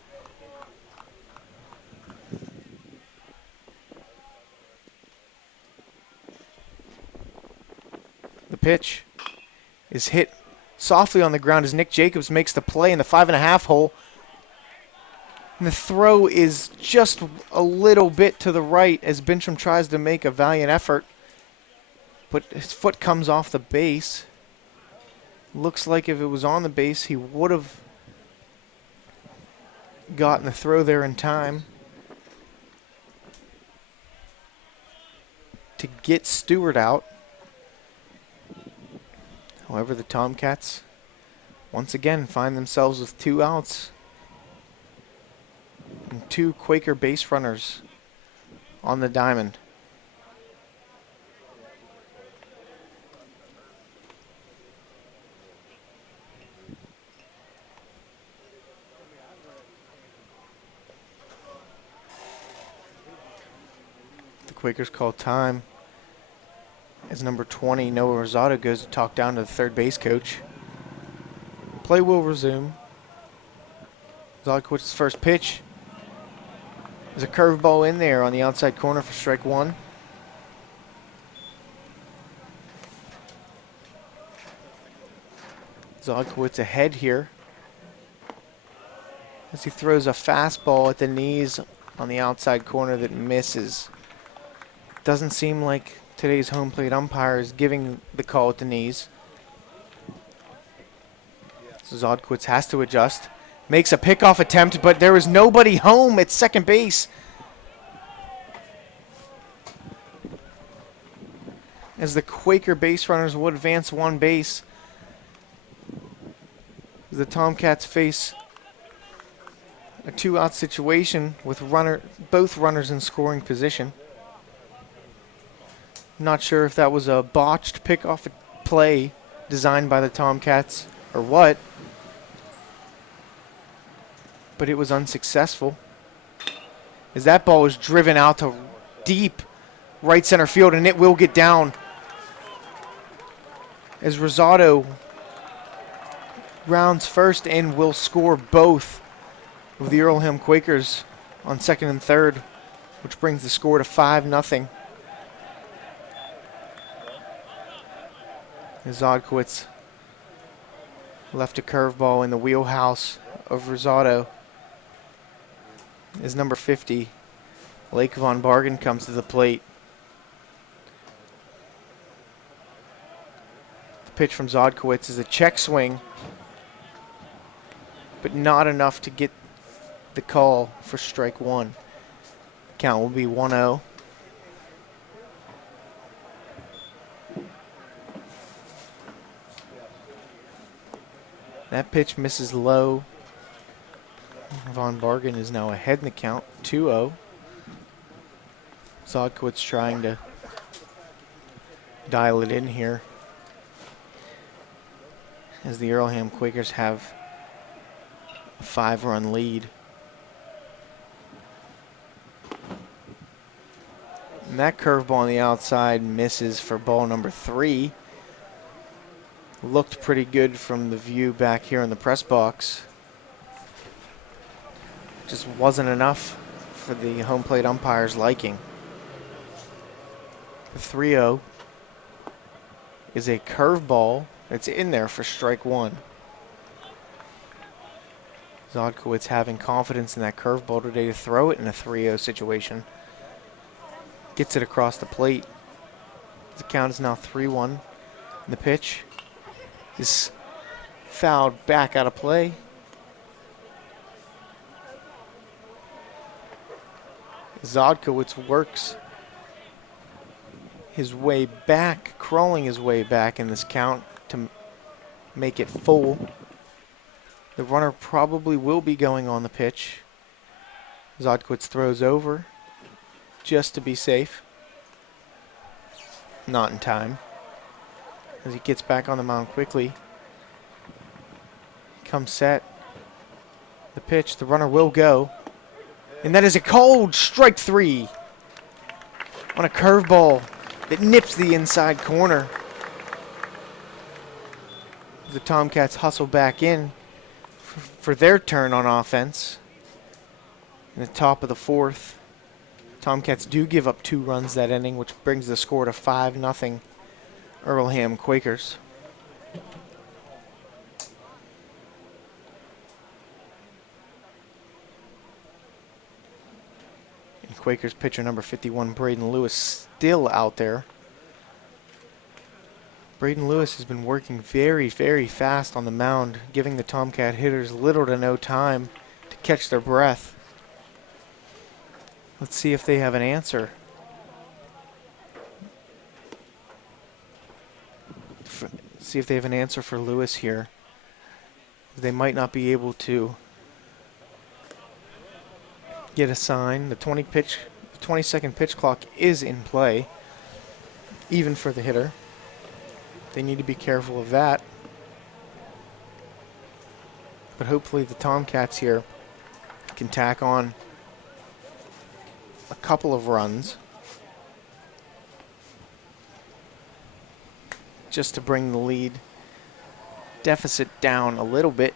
The pitch is hit softly on the ground as Nick Jacobs makes the play in the 5.5 hole. And the throw is just a little bit to the right as Bintrim tries to make a valiant effort. But his foot comes off the base. Looks like if it was on the base, he would have gotten the throw there in time to get Stewart out. However, the Tomcats once again find themselves with 2 outs and 2 Quaker base runners on the diamond. The Quakers call time as number 20, Noah Rosado, goes to talk down to the third base coach. Play will resume. Zodkowitz's first pitch. There's a curveball in there on the outside corner for strike one. Zodkowitz ahead here as he throws a fastball at the knees on the outside corner that misses. Doesn't seem like today's home plate umpire is giving the call at the knees. So Zodkowitz has to adjust. Makes a pickoff attempt, but there is nobody home at second base. As the Quaker base runners would advance one base, the Tomcats face a 2-out situation with both runners in scoring position. Not sure if that was a botched pickoff play designed by the Tomcats or what, but it was unsuccessful as that ball was driven out to deep right center field, and it will get down as Rosado rounds first and will score both of the Earlham Quakers on second and third, which brings the score to 5-0. As Zodkowitz left a curveball in the wheelhouse of Rosado. As number 50, Lake Von Bargen, comes to the plate. The pitch from Zodkowitz is a check swing, but not enough to get the call for strike one. Count will be 1-0. That pitch misses low. Von Bargen is now ahead in the count, 2-0. Zodkowitz trying to dial it in here as the Earlham Quakers have a 5-run lead. that curveball on the outside misses for ball number 3. Looked pretty good from the view back here in the press box. Just wasn't enough for the home plate umpire's liking. The 3-0 is a curveball that's in there for strike 1. Zodkowitz having confidence in that curveball today to throw it in a 3-0 situation. Gets it across the plate. The count is now 3-1. And the pitch is fouled back out of play. Zodkowitz works his way back, crawling his way back in this count to make it full. The runner probably will be going on the pitch. Zodkowitz throws over just to be safe. Not in time. As he gets back on the mound quickly. Comes set. The pitch, the runner will go. And that is a cold strike 3 on a curveball that nips the inside corner. The Tomcats hustle back in for their turn on offense. In the top of the 4th, Tomcats do give up 2 runs that inning, which brings the score to 5-0 Earlham Quakers. And Quakers pitcher number 51, Braden Lewis, still out there. Braden Lewis has been working very, very fast on the mound, giving the Tomcat hitters little to no time to catch their breath. Let's see if they have an answer. See if they have an answer for Lewis here. They might not be able to get a sign. The 20-second pitch clock is in play, even for the hitter. They need to be careful of that. But hopefully the Tomcats here can tack on a couple of runs just to bring the lead deficit down a little bit.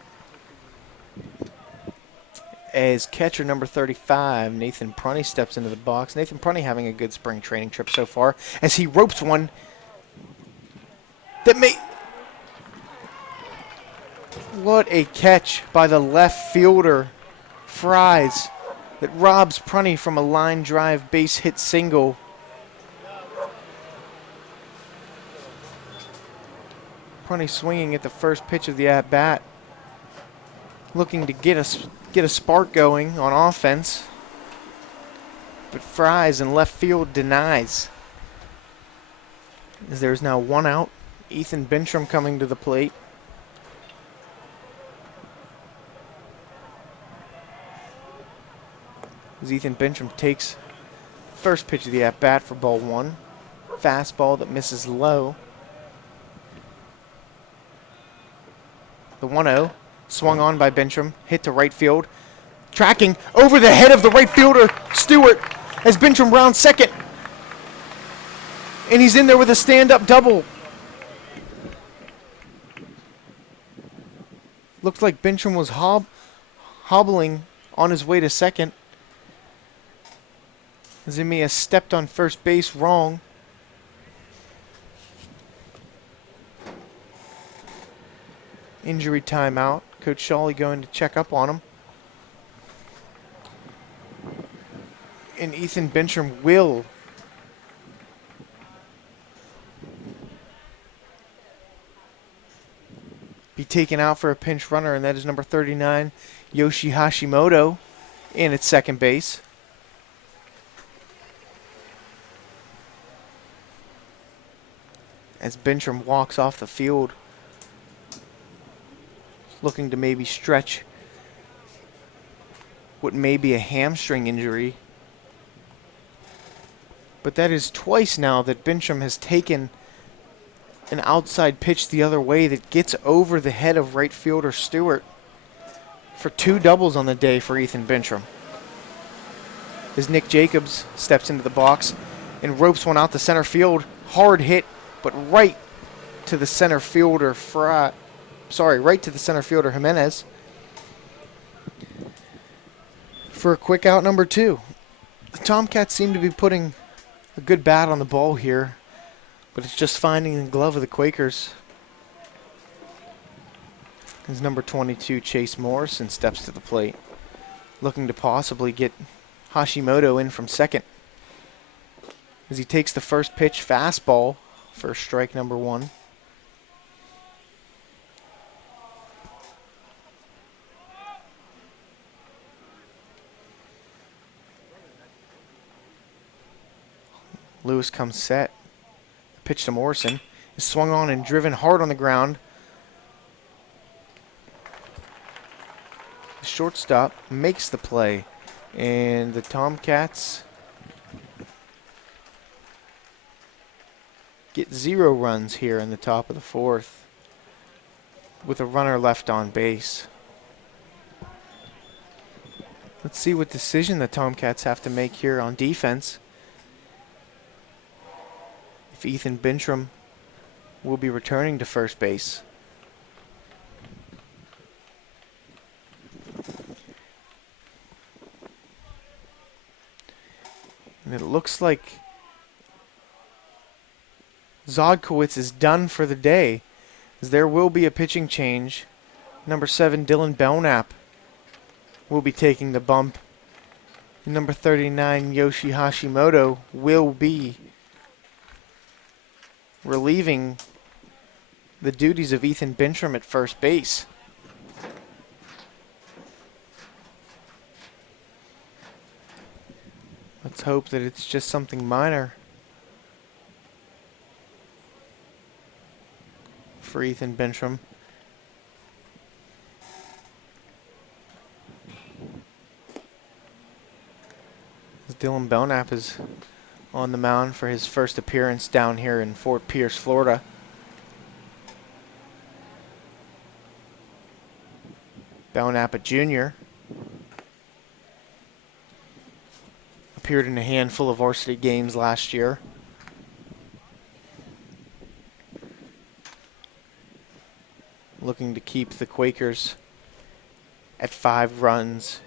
As catcher number 35, Nathan Prunny, steps into the box. Nathan Prunny having a good spring training trip so far as he ropes one that may... What a catch by the left fielder, Fries, that robs Prunny from a line drive base hit single. Prunny swinging at the first pitch of the at-bat, looking to get a spark going on offense, but Fries in left field denies. As there's now 1 out, Ethan Bintram coming to the plate. As Ethan Bintram takes first pitch of the at-bat for ball 1. Fastball that misses low. The 1-0 swung on by Bintram, hit to right field. Tracking over the head of the right fielder, Stewart, as Bintram rounds second. And he's in there with a stand-up double. Looked like Bintram was hobbling on his way to second. Zimia stepped on first base wrong. Injury timeout. Coach Shawley going to check up on him. And Ethan Bintram will be taken out for a pinch runner, and that is number 39, Yoshi Hashimoto, in at second base. As Bintram walks off the field, looking to maybe stretch what may be a hamstring injury. But that is twice now that Bintram has taken an outside pitch the other way that gets over the head of right fielder Stewart for 2 doubles on the day for Ethan Bintram. As Nick Jacobs steps into the box, and ropes one out to center field. Hard hit, but right to the center fielder right to the center fielder Jimenez for a quick out number 2. The Tomcats seem to be putting a good bat on the ball here, but it's just finding the glove of the Quakers. As number 22, Chase Morrison, steps to the plate, looking to possibly get Hashimoto in from second. As he takes the first pitch, fastball for strike number 1. Lewis comes set. Pitch to Morrison is swung on and driven hard on the ground. The shortstop makes the play, and the Tomcats get 0 runs here in the top of the 4th with a runner left on base. Let's see what decision the Tomcats have to make here on defense. If Ethan Bintram will be returning to first base. And it looks like Zodkowitz is done for the day, as there will be a pitching change. Number 7, Dylan Belknap, will be taking the bump. And number 39, Yoshi Hashimoto, will be relieving the duties of Ethan Bintram at first base. Let's hope that it's just something minor for Ethan Bintram. As Dylan Belknap is on the mound for his first appearance down here in Fort Pierce, Florida. Belknap, a junior, appeared in a handful of varsity games last year. Looking to keep the Quakers at 5 runs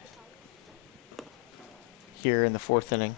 here in the 4th inning.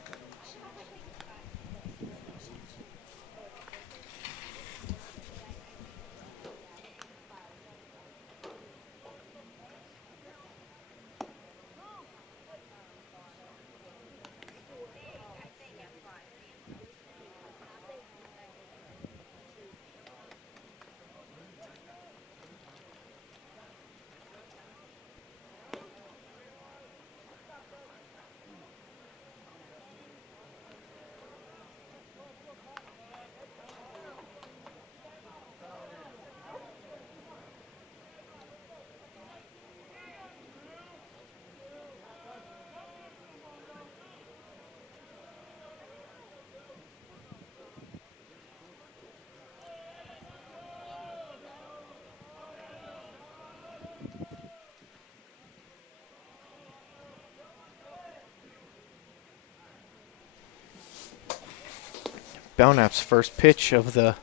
Belknap's first pitch of the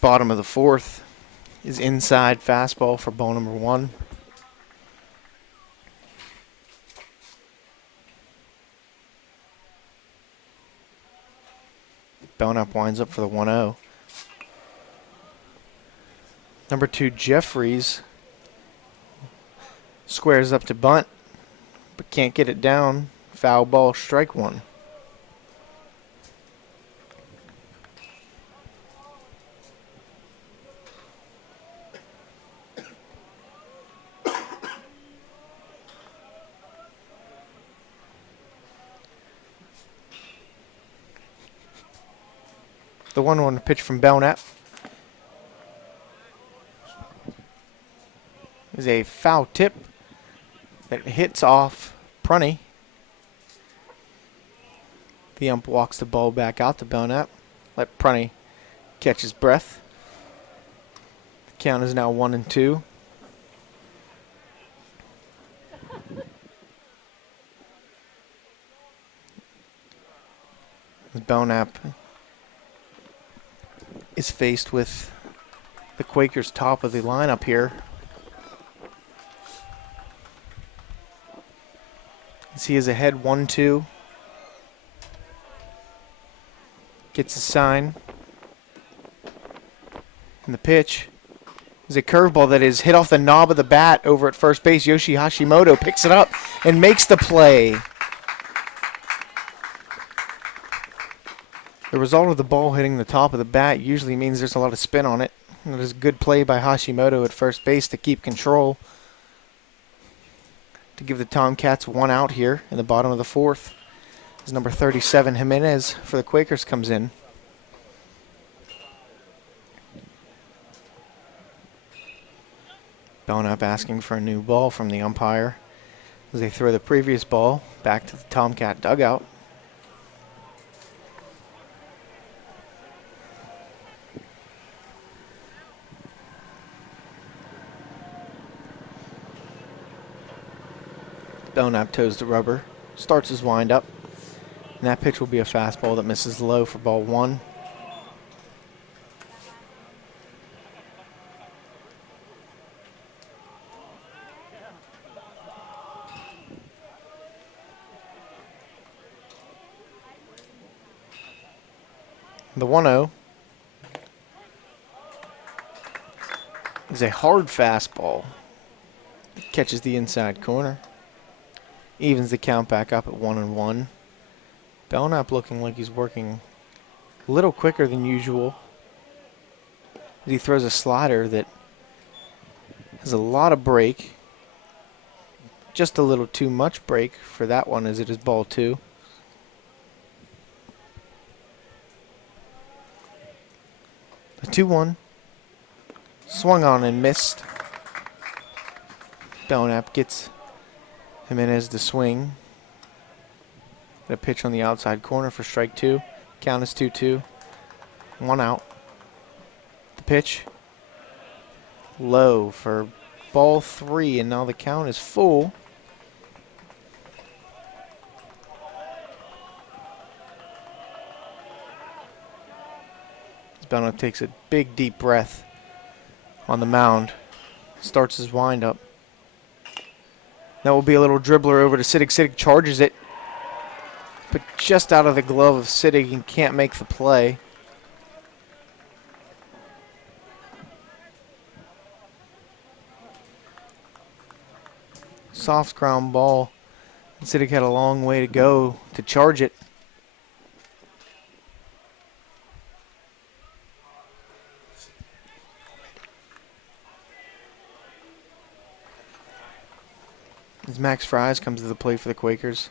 bottom of the 4th is inside fastball for ball number 1. Belknap winds up for the 1-0. Number 2, Jeffries, squares up to bunt, but can't get it down. Foul ball, strike 1. The 1-1 pitch from Belknap is a foul tip that hits off Prunty. The ump walks the ball back out to Belknap. Let Prunty catch his breath. The count is now 1-2. Belknap is faced with the Quakers' top of the lineup here. As he is ahead 1-2. Gets a sign. And the pitch is a curveball that is hit off the knob of the bat over at first base. Yoshi Hashimoto picks it up and makes the play. The result of the ball hitting the top of the bat usually means there's a lot of spin on it. And it is a good play by Hashimoto at first base to keep control, to give the Tomcats one out here in the bottom of the fourth. As number 37, Jimenez, for the Quakers comes in. Belknap asking for a new ball from the umpire as they throw the previous ball back to the Tomcat dugout. Belknap toes the rubber, starts his windup, and that pitch will be a fastball that misses low for ball one. The 1-0 is a hard fastball. It catches the inside corner. Evens the count back up at 1-1. Belknap looking like he's working a little quicker than usual. He throws a slider that has a lot of break. Just a little too much break for that one, as it is ball two. The 2-1. Swung on and missed. Belknap gets Jimenez to swing. A pitch on the outside corner for strike two. Count is 2-2. One out. The pitch low for ball three, and now the count is full. Belknap takes a big deep breath on the mound. Starts his windup. That will be a little dribbler over to Siddig. Siddig charges it, but just out of the glove of Siddig and can't make the play. Soft ground ball. Siddig had a long way to go to charge it. As Max Fries comes to the plate for the Quakers.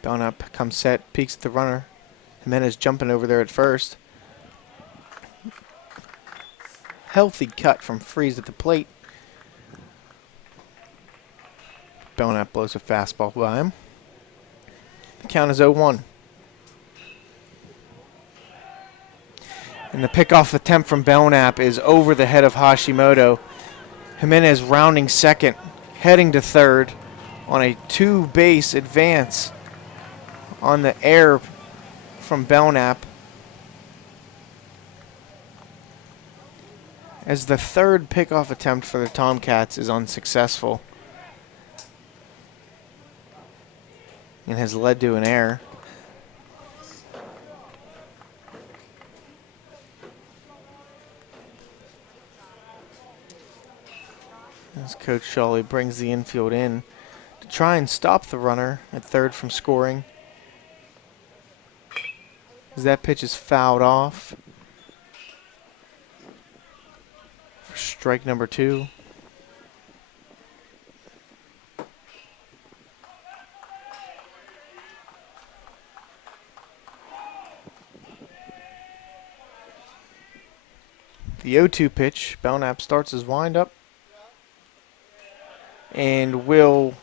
Belknap comes set, peeks at the runner. Jimenez jumping over there at first. Healthy cut from Fries at the plate. Belknap blows a fastball by him. The count is 0-1. And the pickoff attempt from Belknap is over the head of Hashimoto. Jimenez rounding second, heading to third on a two-base advance on the air from Belknap. As the third pickoff attempt for the Tomcats is unsuccessful and has led to an error. As Coach Shawley brings the infield in to try and stop the runner at third from scoring. As that pitch is fouled off for strike number 2. The 0-2 pitch, Belknap starts his windup and will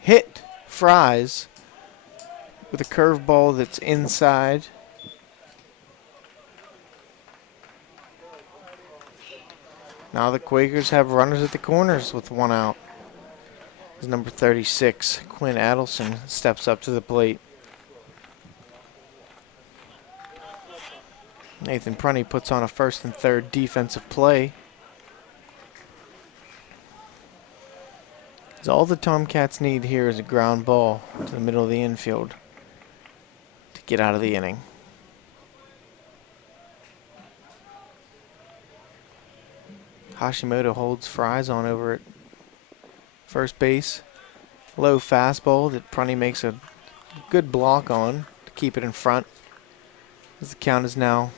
hit Fries with a curveball that's inside. Now the Quakers have runners at the corners with one out. as number 36, Quinn Adelson, steps up to the plate. Nathan Prunty puts on a first and third defensive play. As all the Tomcats need here is a ground ball to the middle of the infield to get out of the inning. Hashimoto holds Fries on over at first base. Low fastball that Prunty makes a good block on to keep it in front. As the count is now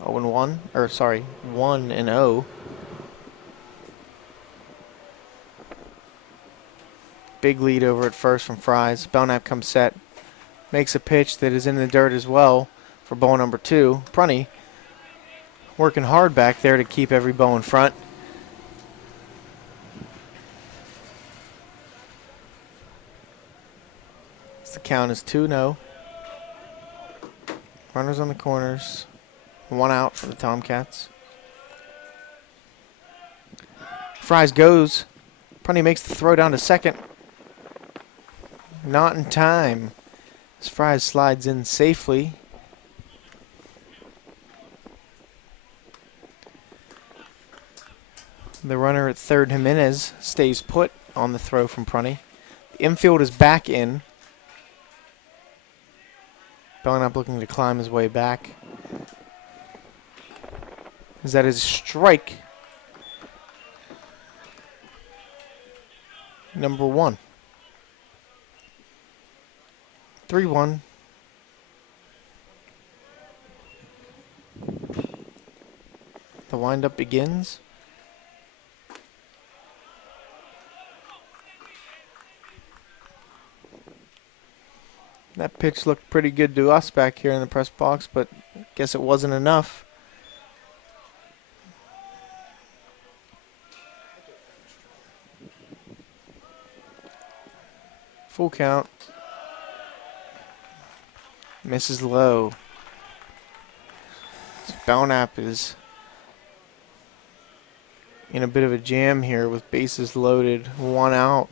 0-1, or sorry, 1-0. Big lead over at first from Fries. Belknap comes set, makes a pitch that is in the dirt as well for ball number 2. Prunty working hard back there to keep every ball in front. The count is 2-0. Runners on the corners. 1 out for the Tomcats. Fries goes. Prunty makes the throw down to second. Not in time. As Fries slides in safely. The runner at third, Jimenez, stays put on the throw from Prunty. The infield is back in. Belknap looking to climb his way back. Is that his strike? Number 1. 3-1. The windup begins. That pitch looked pretty good to us back here in the press box, but I guess it wasn't enough. Full count. Misses low. Belknap is in a bit of a jam here with bases loaded, 1 out.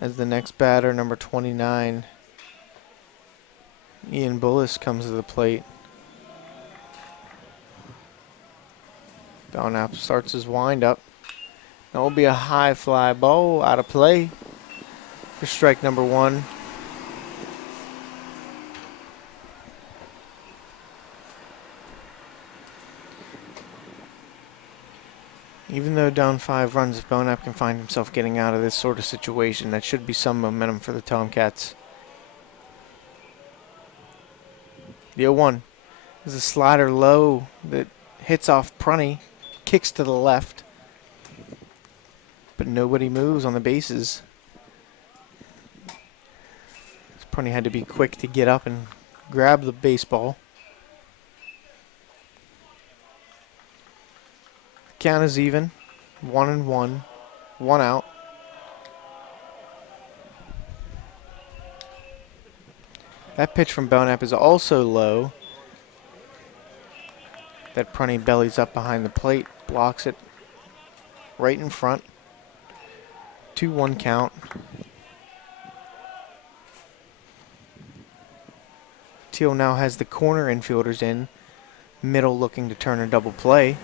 As the next batter, number 29, Ian Bullis, comes to the plate. Belknap starts his windup. That will be a high fly ball out of play for strike number 1. Even though down 5 runs, if Belknap can find himself getting out of this sort of situation, that should be some momentum for the Tomcats. The 0-1 is a slider low that hits off Prunty, kicks to the left, but nobody moves on the bases. Prunty had to be quick to get up and grab the baseball. Count is even, 1-1, 1 out. That pitch from Belknap is also low. That Prunty bellies up behind the plate, blocks it right in front. 2-1 count. Thiel now has the corner infielders in, middle looking to turn a double play.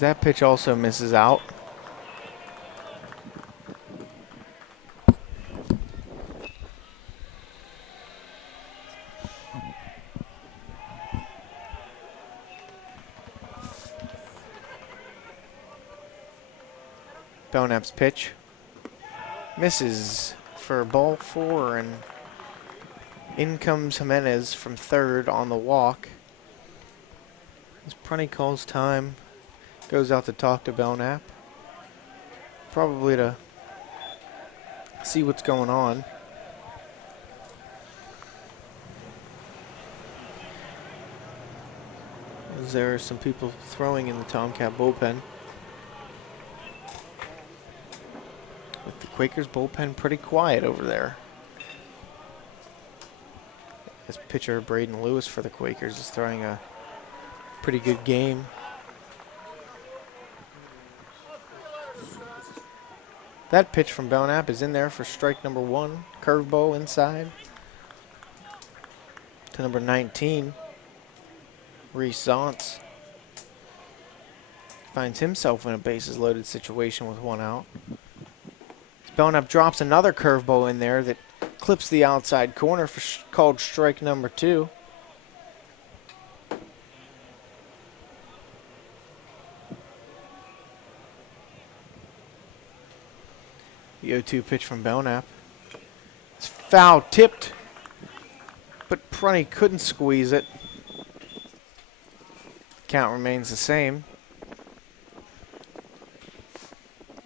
That pitch also misses out. Belknap's pitch misses for ball 4, and in comes Jimenez from third on the walk. As Prunty calls time, goes out to talk to Belknap, probably to see what's going on. As there are some people throwing in the Tomcat bullpen. With the Quakers bullpen pretty quiet over there. as pitcher Braden Lewis for the Quakers is throwing a pretty good game. That pitch from Belknap is in there for strike number 1. Curveball inside to number 19, Reese Zantz. Finds himself in a bases loaded situation with 1 out. Belknap drops another curveball in there that clips the outside corner for called strike number 2. The 0-2 pitch from Belknap. It's foul tipped, but Prunty couldn't squeeze it. Count remains the same.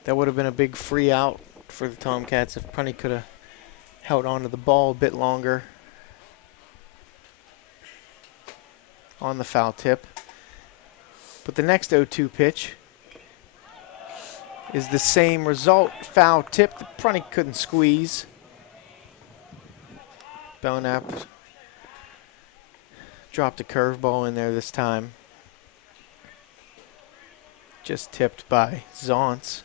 That would have been a big free out for the Tomcats if Prunty could have held on to the ball a bit longer on the foul tip. But the next 0-2 pitch is the same result. Foul tip that Prunty couldn't squeeze. Belknap dropped a curveball in there this time. Just tipped by Zantz.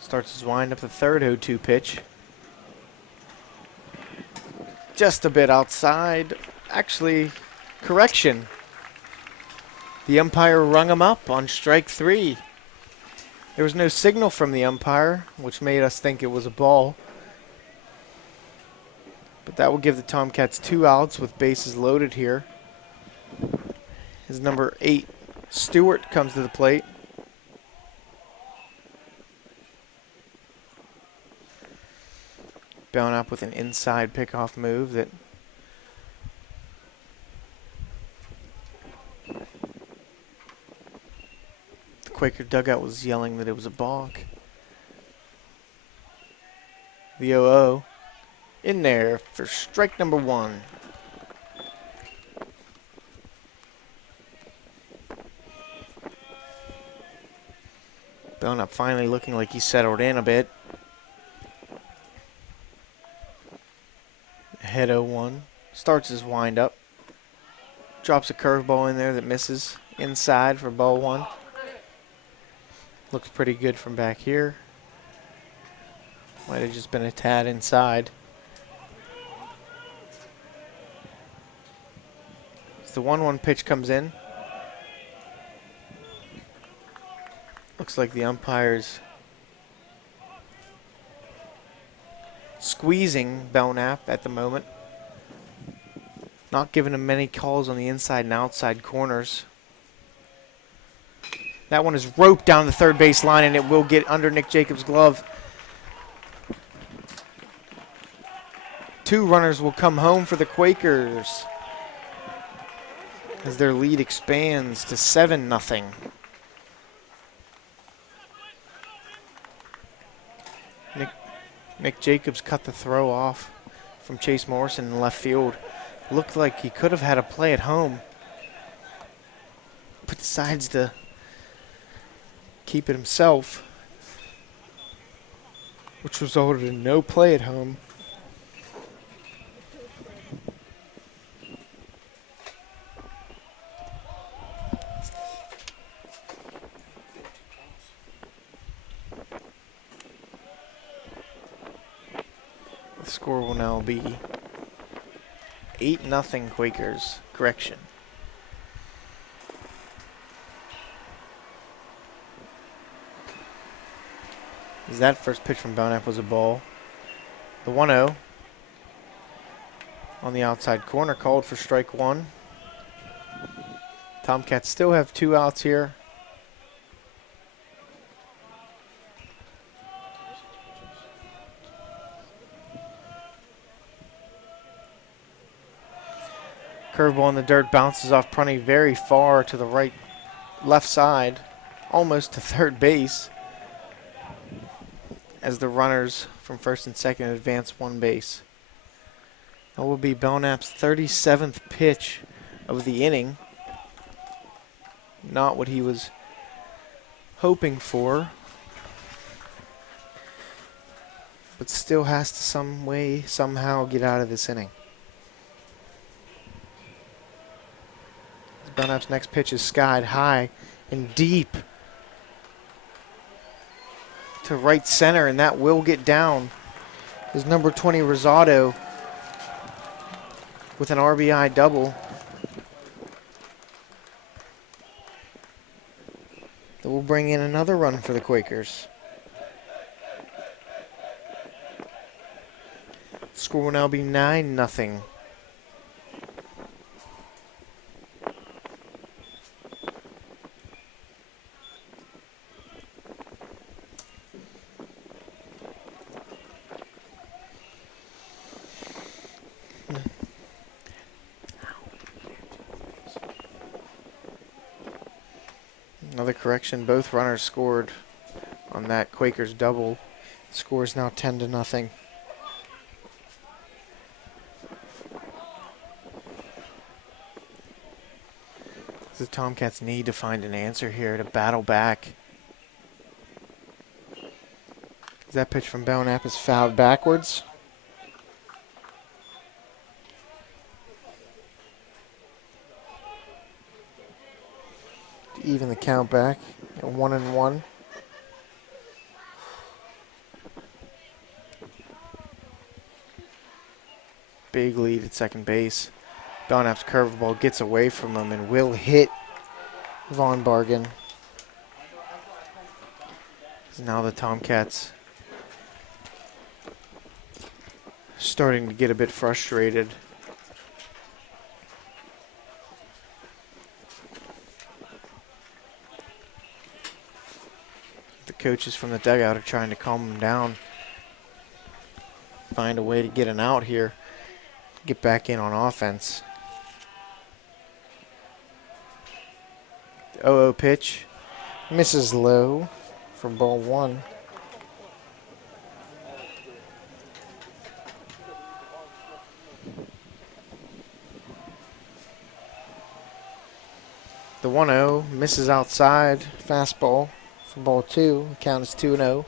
Starts his wind up the third 0-2 pitch. Just a bit outside. Actually, correction. The umpire rung him up on strike 3. There was no signal from the umpire, which made us think it was a ball. But that will give the Tomcats 2 outs with bases loaded here. His number 8, Stewart, comes to the plate. Belknap with an inside pickoff move that the Quaker dugout was yelling that it was a balk. The 0-0 in there for strike number 1. Belknap finally looking like he settled in a bit. Head 0-1. Starts his windup. Drops a curveball in there that misses inside for ball 1. Looks pretty good from back here. Might have just been a tad inside. As the 1-1 pitch comes in. Looks like the umpire's squeezing Belknap at the moment. Not giving him many calls on the inside and outside corners. That one is roped down the third base line, and it will get under Nick Jacobs' glove. 2 runners will come home for the Quakers as their lead expands to 7-0. Nick Jacobs cut the throw off from Chase Morrison in left field. Looked like he could have had a play at home, but decides to keep it himself, which resulted in no play at home. The score will now be 8-0 Quakers. Correction. As that first pitch from Belknap was a ball. The 1-0 on the outside corner called for strike 1. Tomcats still have 2 outs here. Curveball in the dirt bounces off Prunty very far to the left side, almost to third base, as the runners from first and second advance 1 base. That will be Belknap's 37th pitch of the inning. Not what he was hoping for. But still has to somehow get out of this inning. Belknap's next pitch is skied high and deep to right center, and that will get down. Is number 20 Rosado with an RBI double. That will bring in another run for the Quakers. Score will now be 9-0. Another correction, both runners scored on that Quakers double. Score is now 10-0. The Tomcats need to find an answer here to battle back. That pitch from Belknap is fouled backwards. To even the count back at 1-1. Big lead at second base. Belknap's curveball gets away from him and will hit Von Bargen. Now the Tomcats starting to get a bit frustrated. The coaches from the dugout are trying to calm him down. Find a way to get an out here. Get back in on offense. The 0-0 pitch misses low for ball one. The 1-0 misses outside. Fastball for ball two. The count is 2-0.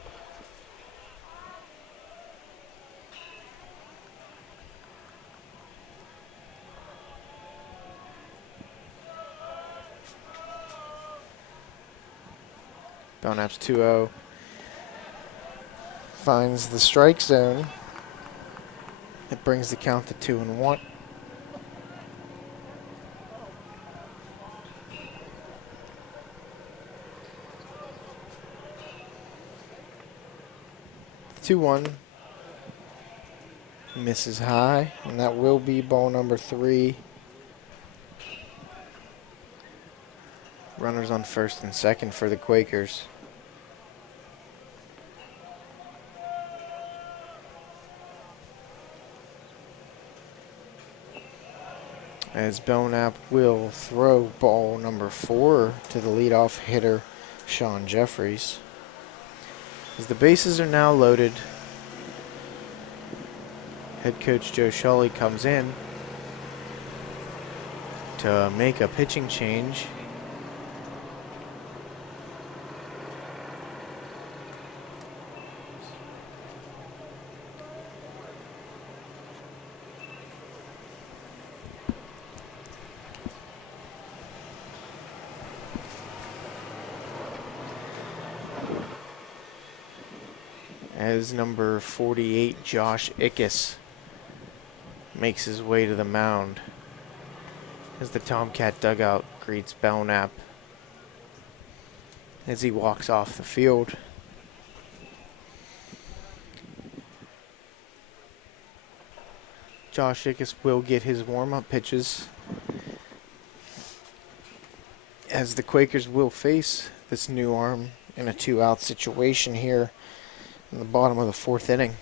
Belknap's 2-0. Finds the strike zone. It brings the count to 2-1. The 2-1 misses high, and that will be ball number 3. Runners on first and second for the Quakers. As Belknap will throw ball number 4 to the leadoff hitter, Sean Jeffries. As the bases are now loaded, head coach Joe Shully comes in to make a pitching change. As number 48, Josh Ickes, makes his way to the mound as the Tomcat dugout greets Belknap as he walks off the field. Josh Ickes will get his warm-up pitches as the Quakers will face this new arm in a 2-out situation here in the bottom of the 4th inning.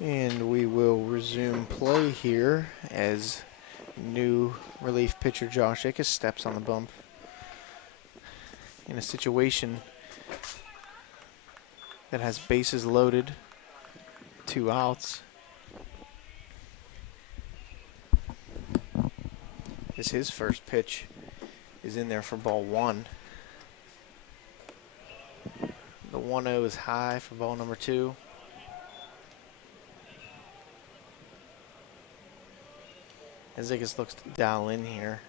And we will resume play here as new relief pitcher Josh Ickes steps on the bump. In a situation that has bases loaded, 2 outs. As his first pitch is in there for ball 1. The 1-0 is high for ball number 2. As Ickes looks to dial in here,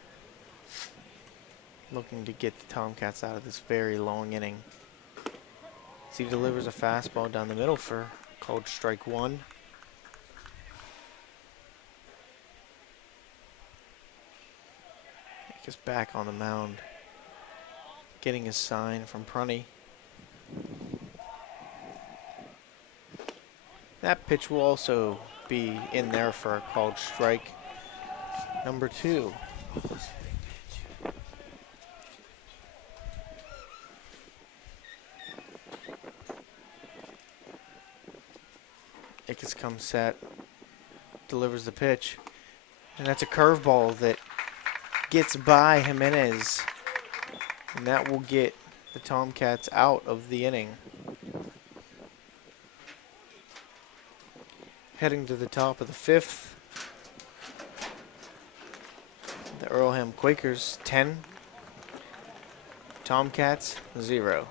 looking to get the Tomcats out of this very long inning. As he delivers a fastball down the middle for called strike 1. Ickes back on the mound, getting his sign from Prunty. That pitch will also be in there for a called strike number 2. Ickes comes set, delivers the pitch, and that's a curveball that gets by Jimenez, and that will get the Tomcats out of the inning. Heading to the top of the 5th, the Earlham Quakers 10, Tomcats 0.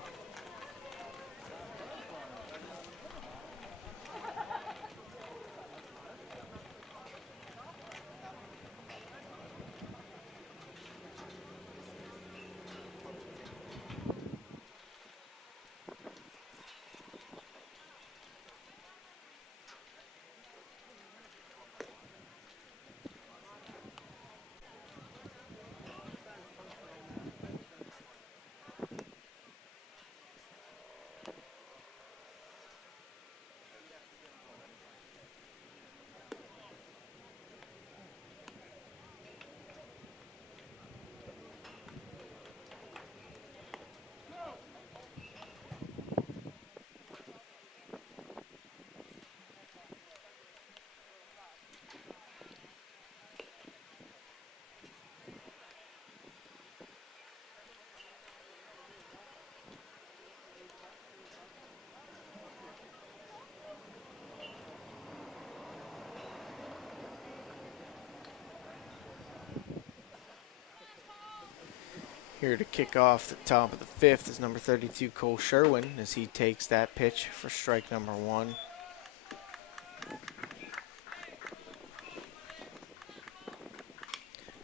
Here to kick off the top of the 5th is number 32, Cole Sherwin, as he takes that pitch for strike number 1.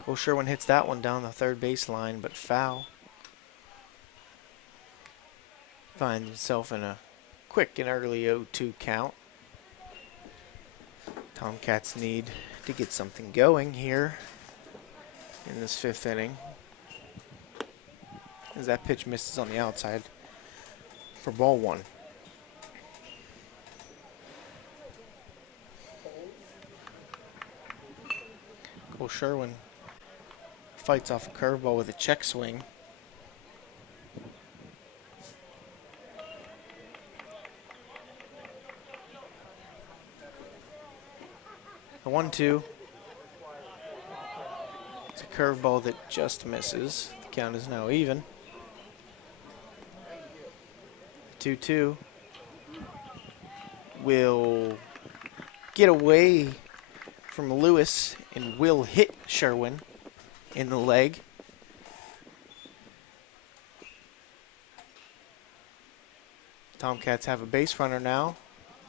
Cole Sherwin hits that one down the third baseline, but foul. Finds himself in a quick and early 0-2 count. Tomcats need to get something going here in this 5th inning, as that pitch misses on the outside for ball 1. Cole Sherwin fights off a curveball with a check swing. The 1-2. It's a curveball that just misses. The count is now even. 2-2 will get away from Lewis and will hit Sherwin in the leg. Tomcats have a base runner now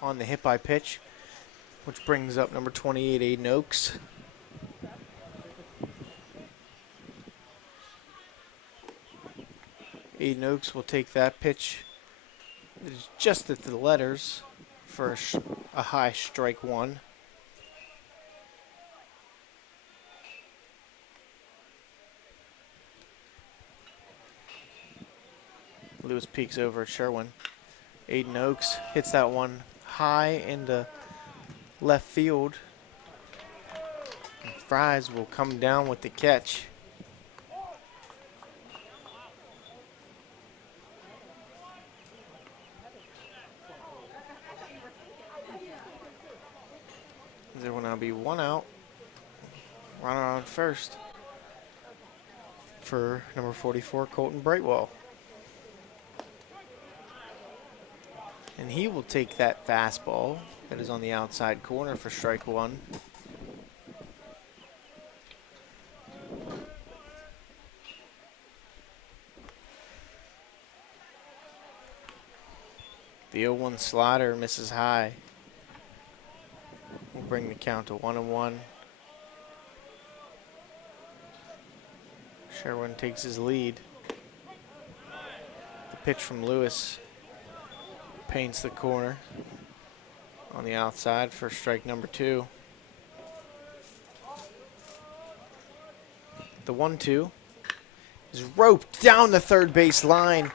on the hit by pitch, which brings up number 28, Aiden Oaks. Aiden Oaks will take that pitch. It is just at the letters for a high strike 1. Lewis peeks over at Sherwin. Aiden Oaks hits that one high into left field. And Fries will come down with the catch. There will now be 1 out. Runner on first for number 44, Colton Brightwell. And he will take that fastball that is on the outside corner for strike 1. The 0-1 slider misses high. We'll bring the count to 1-1. Sherwin takes his lead. The pitch from Lewis paints the corner on the outside for strike number 2. The 1-2 is roped down the third base line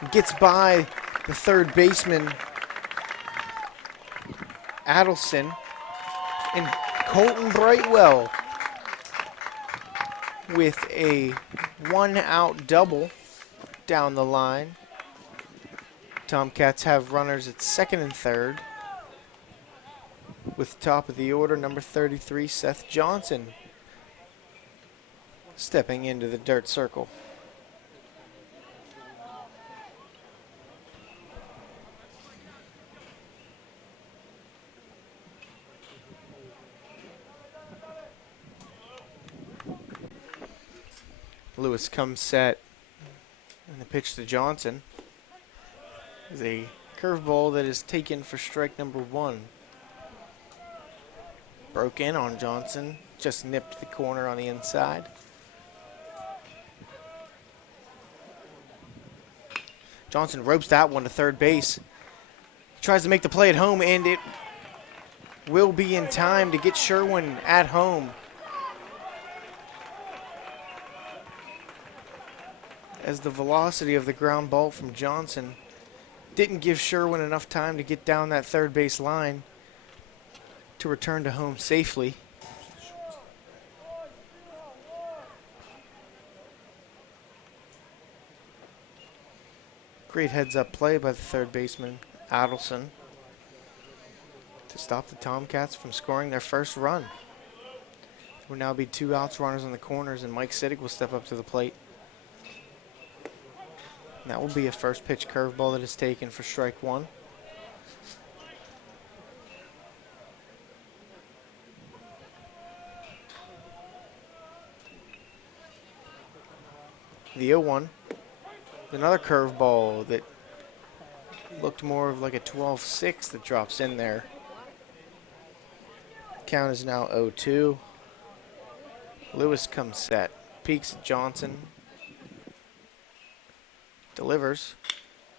and gets by the third baseman, Adelson, and Colton Brightwell with a 1-out double down the line. Tomcats have runners at second and third, with top of the order number 33, Seth Johnson, stepping into the dirt circle. Lewis comes set, and the pitch to Johnson is a curveball that is taken for strike number 1. Broke in on Johnson, just nipped the corner on the inside. Johnson ropes that one to third base. Tries to make the play at home, and it will be in time to get Sherwin at home. As the velocity of the ground ball from Johnson didn't give Sherwin enough time to get down that third base line to return to home safely. Great heads-up play by the third baseman, Adelson, to stop the Tomcats from scoring their first run. There will now be 2 outs, runners on the corners, and Mike Siddick will step up to the plate. And that will be a first pitch curveball that is taken for strike 1. The 0-1. Another curveball that looked more of like a 12-6 that drops in there. Count is now 0-2. Lewis comes set. Peeks at Johnson. Delivers.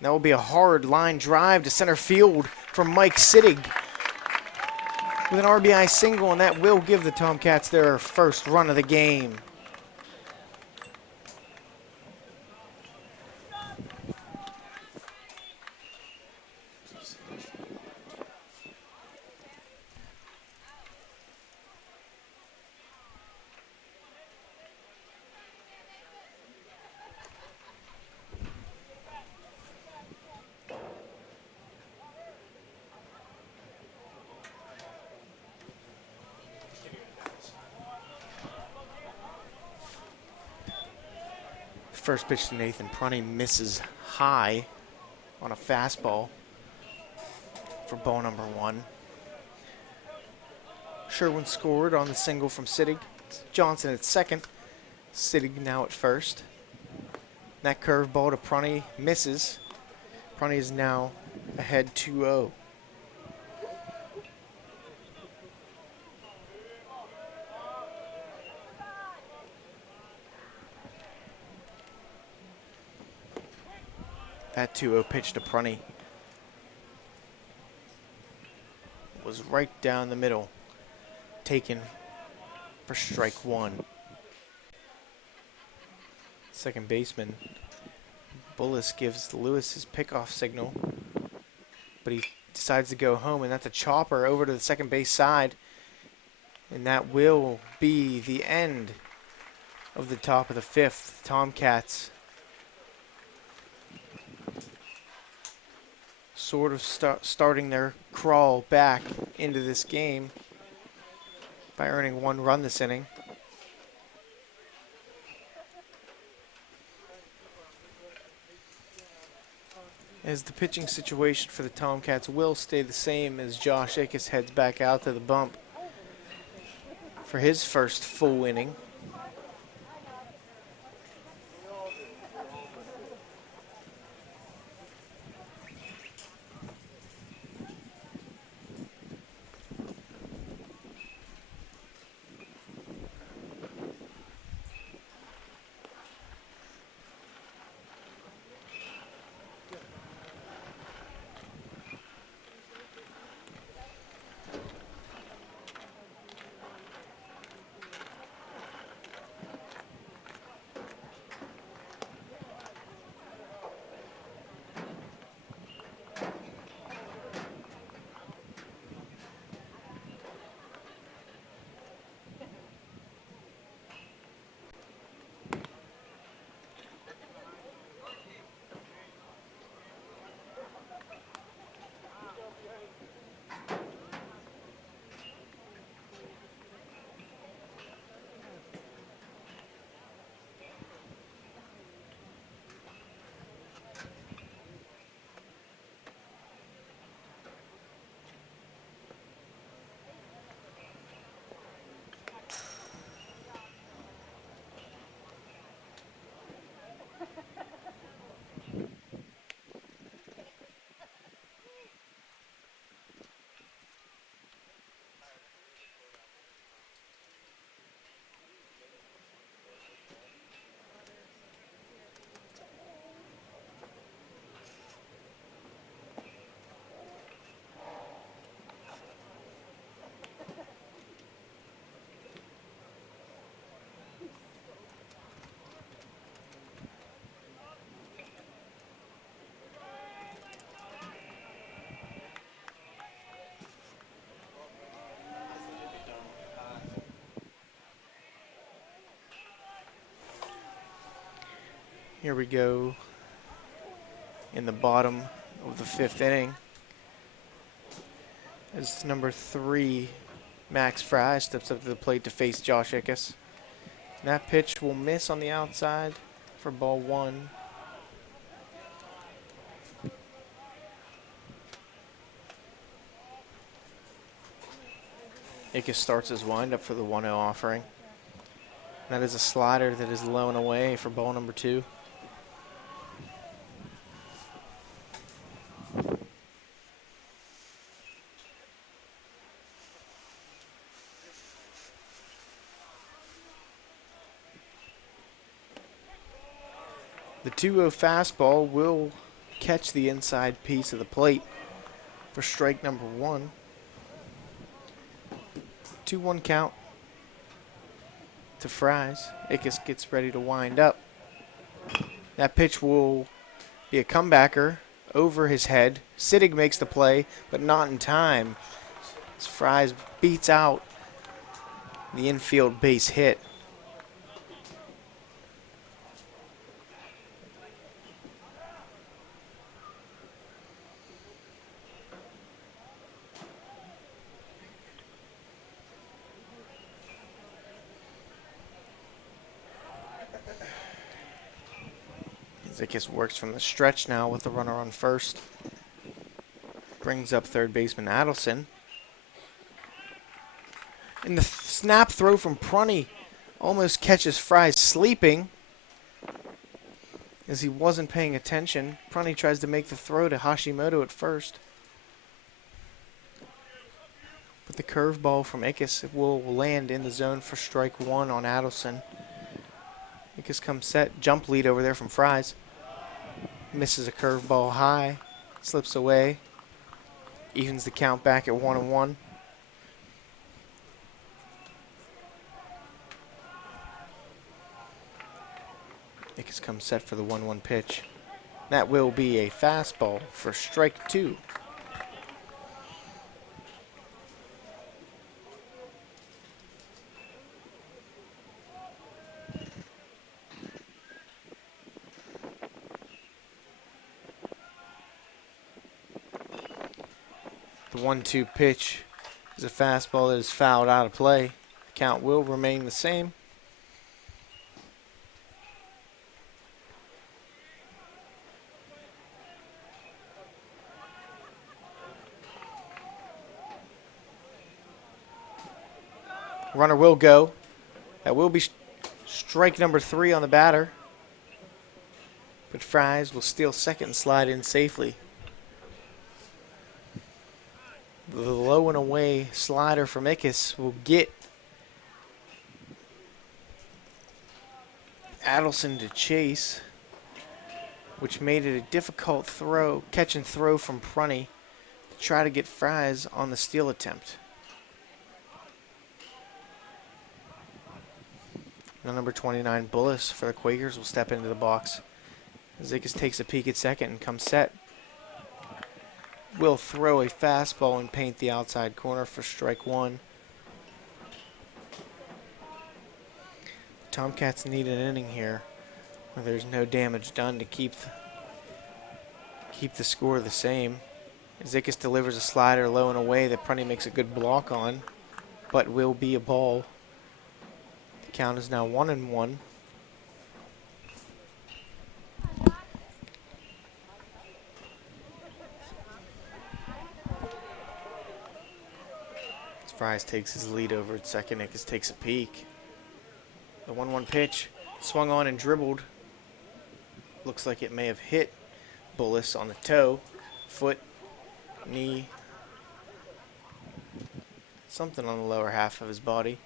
That will be a hard line drive to center field from Mike Siddig with an RBI single, and that will give the Tomcats their first run of the game. First pitch to Nathan Prunty misses high on a fastball for ball number 1. Sherwin scored on the single from Siddig. Johnson at second. Siddig now at first. That curveball to Prunty misses. Prunty is now ahead 2-0. That 2-0 pitch to Prunty was right down the middle, taken for strike 1. Second baseman Bullis gives Lewis his pickoff signal, but he decides to go home, and that's a chopper over to the second base side, and that will be the end of the top of the 5th. Tomcats sort of starting their crawl back into this game. by earning 1 run this inning. As the pitching situation for the Tomcats will stay the same as Josh Ickes heads back out to the bump for his first full inning. Here we go in the bottom of the 5th inning. As number 3, Max Fry, steps up to the plate to face Josh Ickes. And that pitch will miss on the outside for ball 1. Ickes starts his windup for the 1-0 offering. That is a slider that is low and away for ball number 2. The 2-0 fastball will catch the inside piece of the plate for strike number 1. 2-1 count to Fries. Ickes gets ready to wind up. That pitch will be a comebacker over his head. Sittig makes the play, but not in time, as Fries beats out the infield base hit. Ickes works from the stretch now with the runner on first. Brings up third baseman Adelson. And the snap throw from Prunty almost catches Fries sleeping as he wasn't paying attention. Prunty tries to make the throw to Hashimoto at first. But the curveball from Ickes will land in the zone for strike 1 on Adelson. Ickes comes set, jump lead over there from Fries. Misses a curveball high, slips away, evens the count back at 1-1. Ickes comes set for the 1-1 pitch. That will be a fastball for strike 2. The 1-2 pitch is a fastball that is fouled out of play. Count will remain the same. Runner will go. That will be strike number 3 on the batter. But Fries will steal second and slide in safely. The low and away slider from Ickes will get Adelson to chase, which made it a difficult catch and throw from Prunty to try to get Fries on the steal attempt. Now number 29, Bullis for the Quakers, will step into the box. Ickes takes a peek at second and comes set. Will throw a fastball and paint the outside corner for strike 1. Tomcats need an inning here where there's no damage done to keep the score the same. Ickes delivers a slider low and away that Prunty makes a good block on, but will be a ball. The count is now 1-1. Fries takes his lead over at second. Ickes takes a peek. The 1-1 pitch swung on and dribbled. Looks like it may have hit Bullis on the toe, foot, knee, something on the lower half of his body,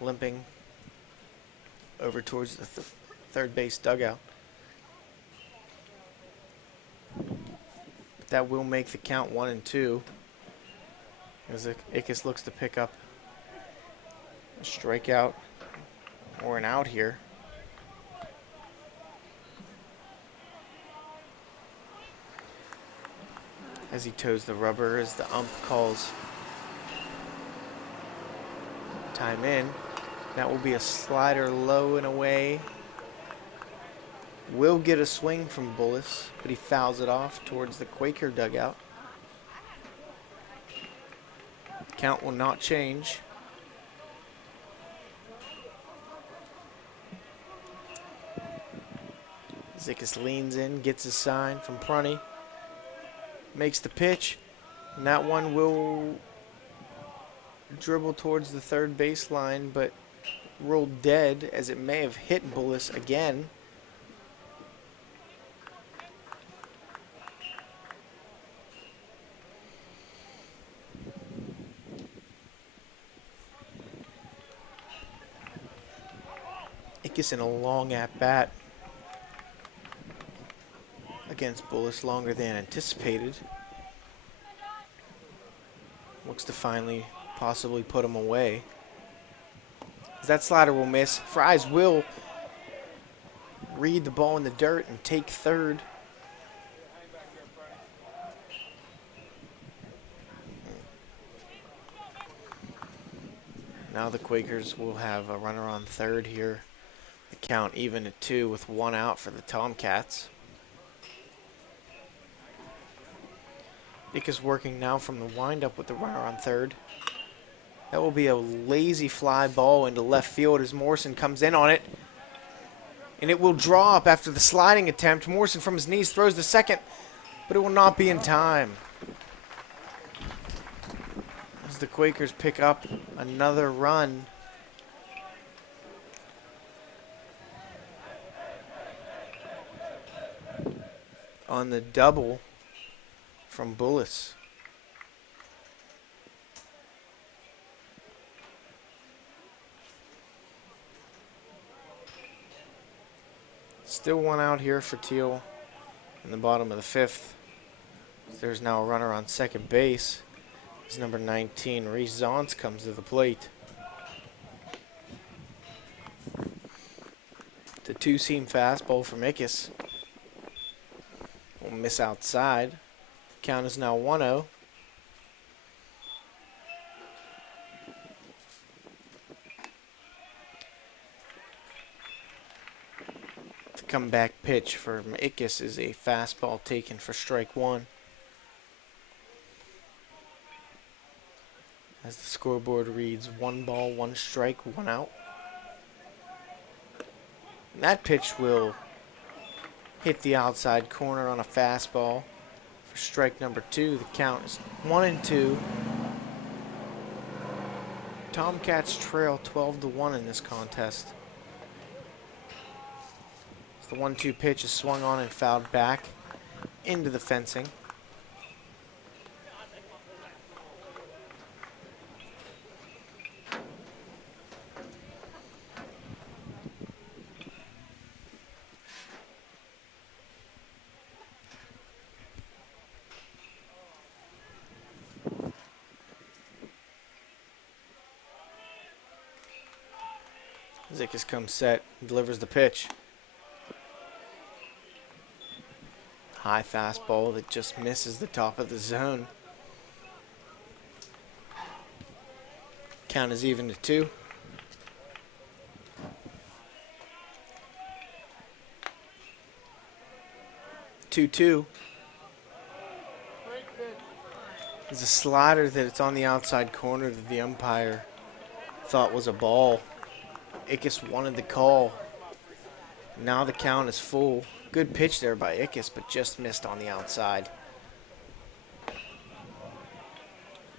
limping over towards the third base dugout. But that will make the count 1-2. As Ickes looks to pick up a strikeout or an out here. As he toes the rubber as the ump calls time in. That will be a slider low and away. Will get a swing from Bullis, but he fouls it off towards the Quaker dugout. Count will not change. Ickes leans in, gets a sign from Prunty, makes the pitch, and that one will dribble towards the third baseline, but rolled dead as it may have hit Bullis again. Ickes in a long at-bat against Bullis, longer than anticipated. Looks to finally possibly put him away. That slider will miss. Fries will read the ball in the dirt and take third. Now the Quakers will have a runner on third here. The count even at 2 with 1 out for the Tomcats. Ickes working now from the windup with the runner on third. That will be a lazy fly ball into left field as Morrison comes in on it. And it will drop after the sliding attempt. Morrison from his knees throws the second, but it will not be in time. As the Quakers pick up another run. On the double from Bullis. Still 1 out here for Thiel in the bottom of the 5th. There's now a runner on second base. It's number 19, Reese Zons, comes to the plate. The 2-seam fastball from Ickes will miss outside. Count is now 1-0. The comeback pitch from Ickes is a fastball taken for strike 1. as the scoreboard reads 1 ball, 1 strike, 1 out. And that pitch will hit the outside corner on a fastball for strike number 2. The count is 1-2. Tomcats trail 12-1 in this contest. As the 1-2 pitch is swung on and fouled back into the fencing. Zickis comes set, delivers the pitch. High fastball that just misses the top of the zone. Count is even to 2. 2-2. There's a slider that it's on the outside corner that the umpire thought was a ball. Ickes wanted the call. Now the count is full. Good pitch there by Ickes, but just missed on the outside.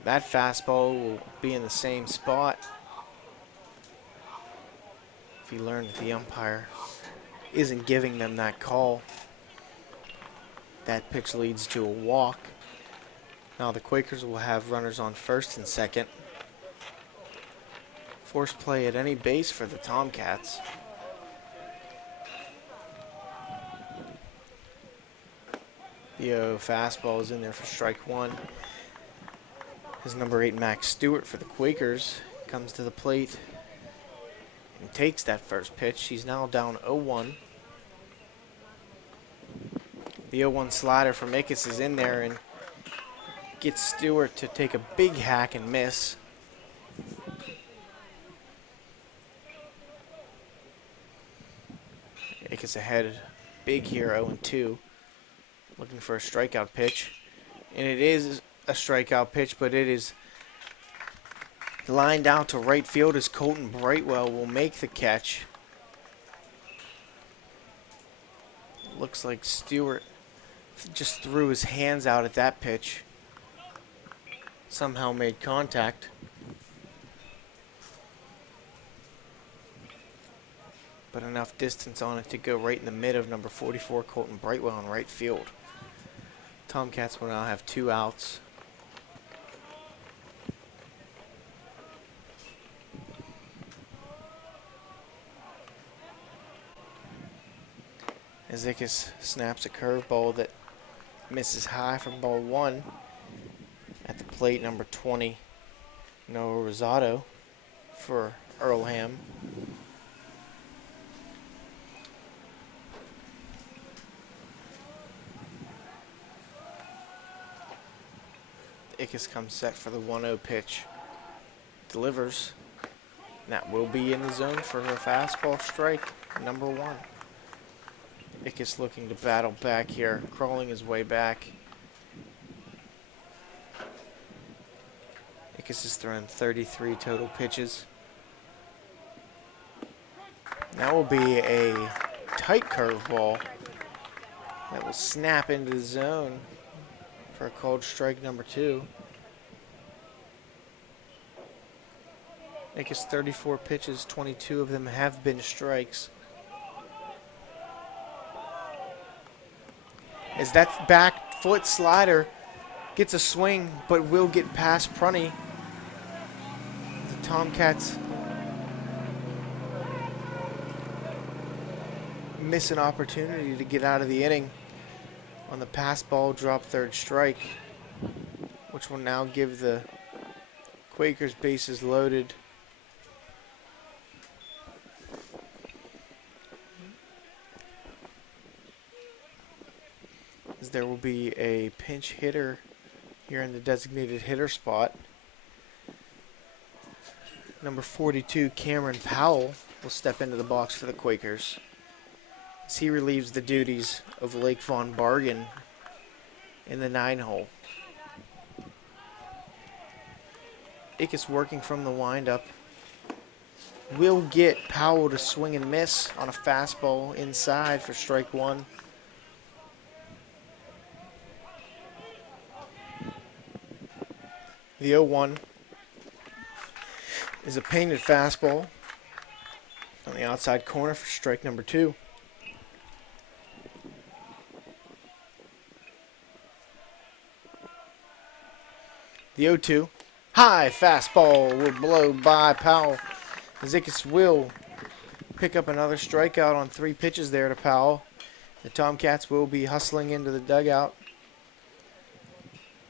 That fastball will be in the same spot. If you learn that the umpire isn't giving them that call, that pitch leads to a walk. Now the Quakers will have runners on first and second. Force play at any base for the Tomcats. The fastball is in there for strike 1. His number 8, Max Stewart, for the Quakers comes to the plate and takes that first pitch. He's now down 0-1. The 0-1 slider from Ickes is in there and gets Stewart to take a big hack and miss. Ickes ahead, big here, 0-2. Looking for a strikeout pitch. And it is a strikeout pitch, but it is lined out to right field as Colton Brightwell will make the catch. Looks like Stewart just threw his hands out at that pitch. Somehow made contact. But enough distance on it to go right in the mid of number 44, Colton Brightwell, in right field. Tomcats will now have 2 outs. As Ickes snaps a curveball that misses high from ball 1. At the plate, number 20, Noah Rosado for Earlham. Ickes comes set for the 1-0 pitch. Delivers. And that will be in the zone for a fastball strike, number 1. Ickes looking to battle back here, crawling his way back. Ickes has thrown 33 total pitches. That will be a tight curveball that will snap into the zone for a called strike, number 2. Ickes 34 pitches, 22 of them have been strikes. As that back foot slider gets a swing, but will get past Prunty. The Tomcats miss an opportunity to get out of the inning on the pass ball, drop third strike, which will now give the Quakers bases loaded. As there will be a pinch hitter here in the designated hitter spot. Number 42, Cameron Powell, will step into the box for the Quakers as he relieves the duties of Lake Von Bargen in the 9-hole. Ickes working from the windup. Will get Powell to swing and miss on a fastball inside for strike one. The 0-1 is a painted fastball on the outside corner for strike number two. The 0-2. High fastball will blow by Powell. Ickes will pick up another strikeout on 3 pitches there to Powell. The Tomcats will be hustling into the dugout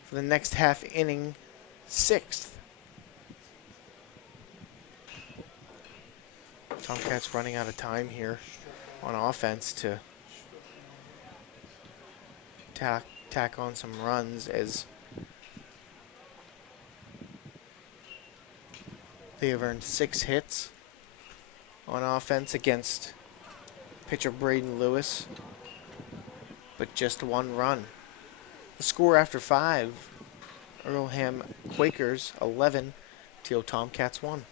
for the next half inning, 6th. Tomcats running out of time here on offense to tack on some runs as they have earned 6 hits on offense against pitcher Braden Lewis, but just 1 run. The score after 5, Earlham Quakers 11, Thiel Tomcats 1.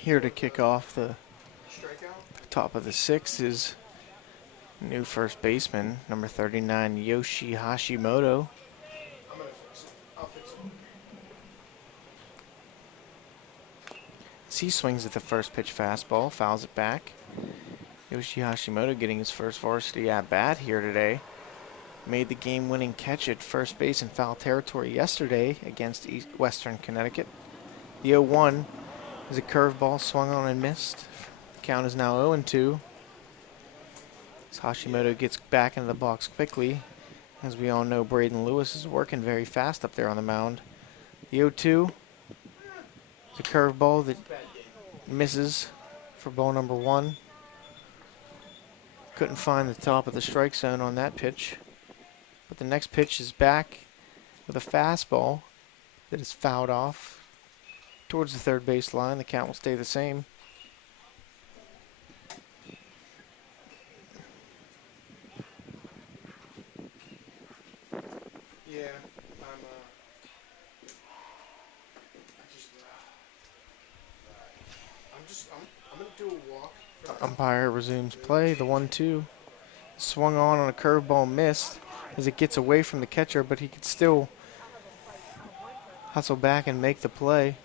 Here to kick off the top of the 6th is new first baseman, number 39, Yoshi Hashimoto. As he swings at the first pitch fastball, fouls it back. Yoshi Hashimoto getting his first varsity at bat here today. Made the game-winning catch at first base in foul territory yesterday against Western Connecticut. The 0-1 is a curveball swung on and missed. The count is now 0-2. As Hashimoto gets back into the box quickly. As we all know, Braden Lewis is working very fast up there on the mound. The 0-2 is a curveball that misses for ball number 1. Couldn't find the top of the strike zone on that pitch. But the next pitch is back with a fastball that is fouled off towards the third base line. The count will stay the same. Yeah, I'm gonna do a walk. Umpire resumes play. The 1-2 swung on a curveball, missed as it gets away from the catcher, but he could still hustle back and make the play.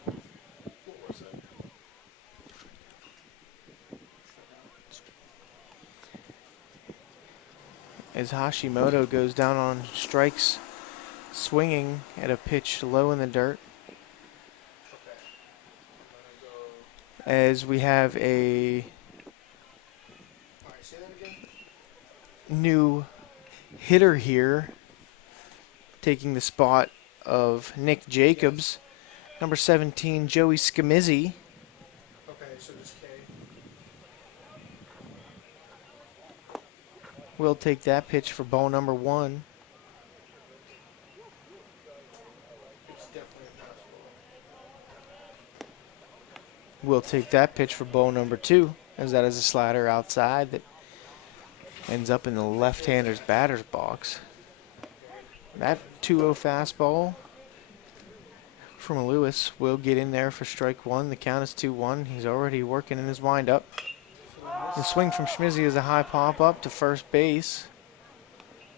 As Hashimoto goes down on strikes, swinging at a pitch low in the dirt. As we have a new hitter here, taking the spot of Nick Jacobs, number 17, Joey Scamizzi. Okay, so this K. Will take that pitch for ball number 1. It's definitely a fastball. Will take that pitch for ball number 2, as that is a slider outside that ends up in the left-hander's batter's box. That 2-0 fastball from Lewis will get in there for strike one. The count is 2-1. He's already working in his windup. The swing from Schmizzy is a high pop up to first base.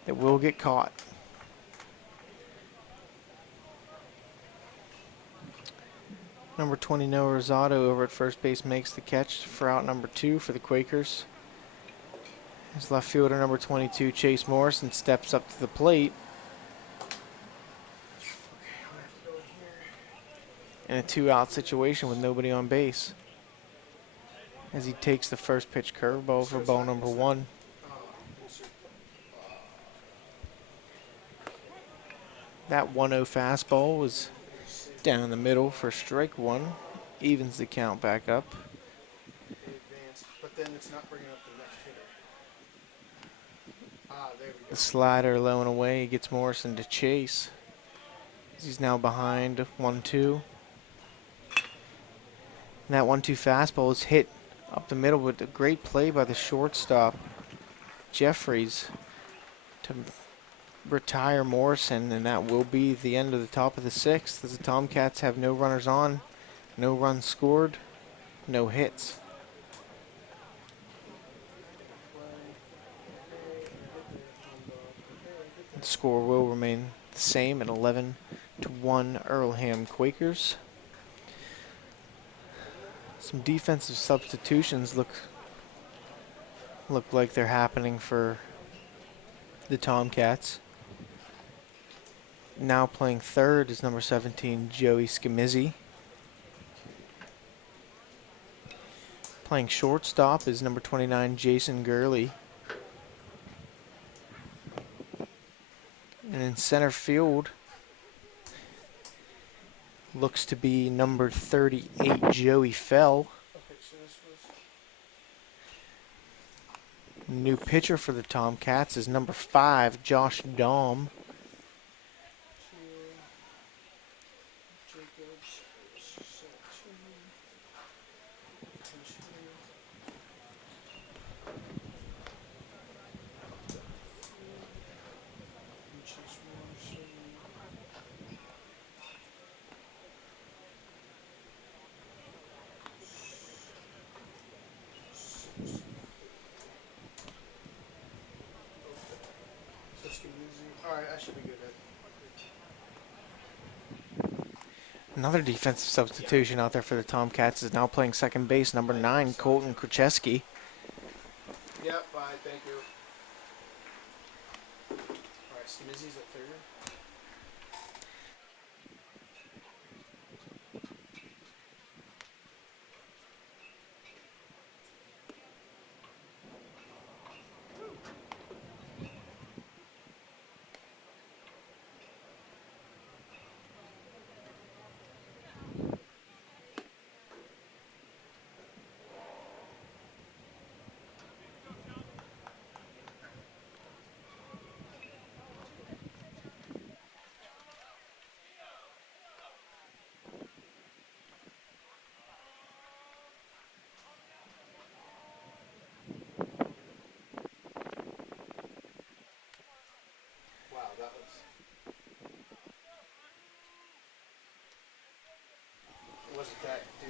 It will get caught. Number 20, Noah Rosado over at first base makes the catch for out number 2 for the Quakers. His left fielder, number 22, Chase Morrison, steps up to the plate. In a 2-out situation with nobody on base, as he takes the first pitch curveball for ball number 1. That 1-0 fastball was down the middle for strike 1. Evens the count back up. But then it's not bringing up the next hitter. There we go. The slider low and away. He gets Morrison to chase. He's now behind 1-2. And that 1-2 fastball is hit up the middle with a great play by the shortstop, Jeffries, to retire Morrison, and that will be the end of the top of the 6th, as the Tomcats have no runners on, no runs scored, no hits. The score will remain the same at 11-1 Earlham Quakers. Some defensive substitutions look like they're happening for the Tomcats. Now playing third is number 17, Joey Scamizzi. Playing shortstop is number 29, Jason Gurley. And in center field looks to be number 38, Joey Fell. New pitcher for the Tomcats is number 5, Josh Dahm. Alright, I should be good at. Another defensive substitution out there for the Tomcats is now playing second base, number 9, Colton Krzyzewski. Yep, bye, thank you. Alright, Scamizzi's at third.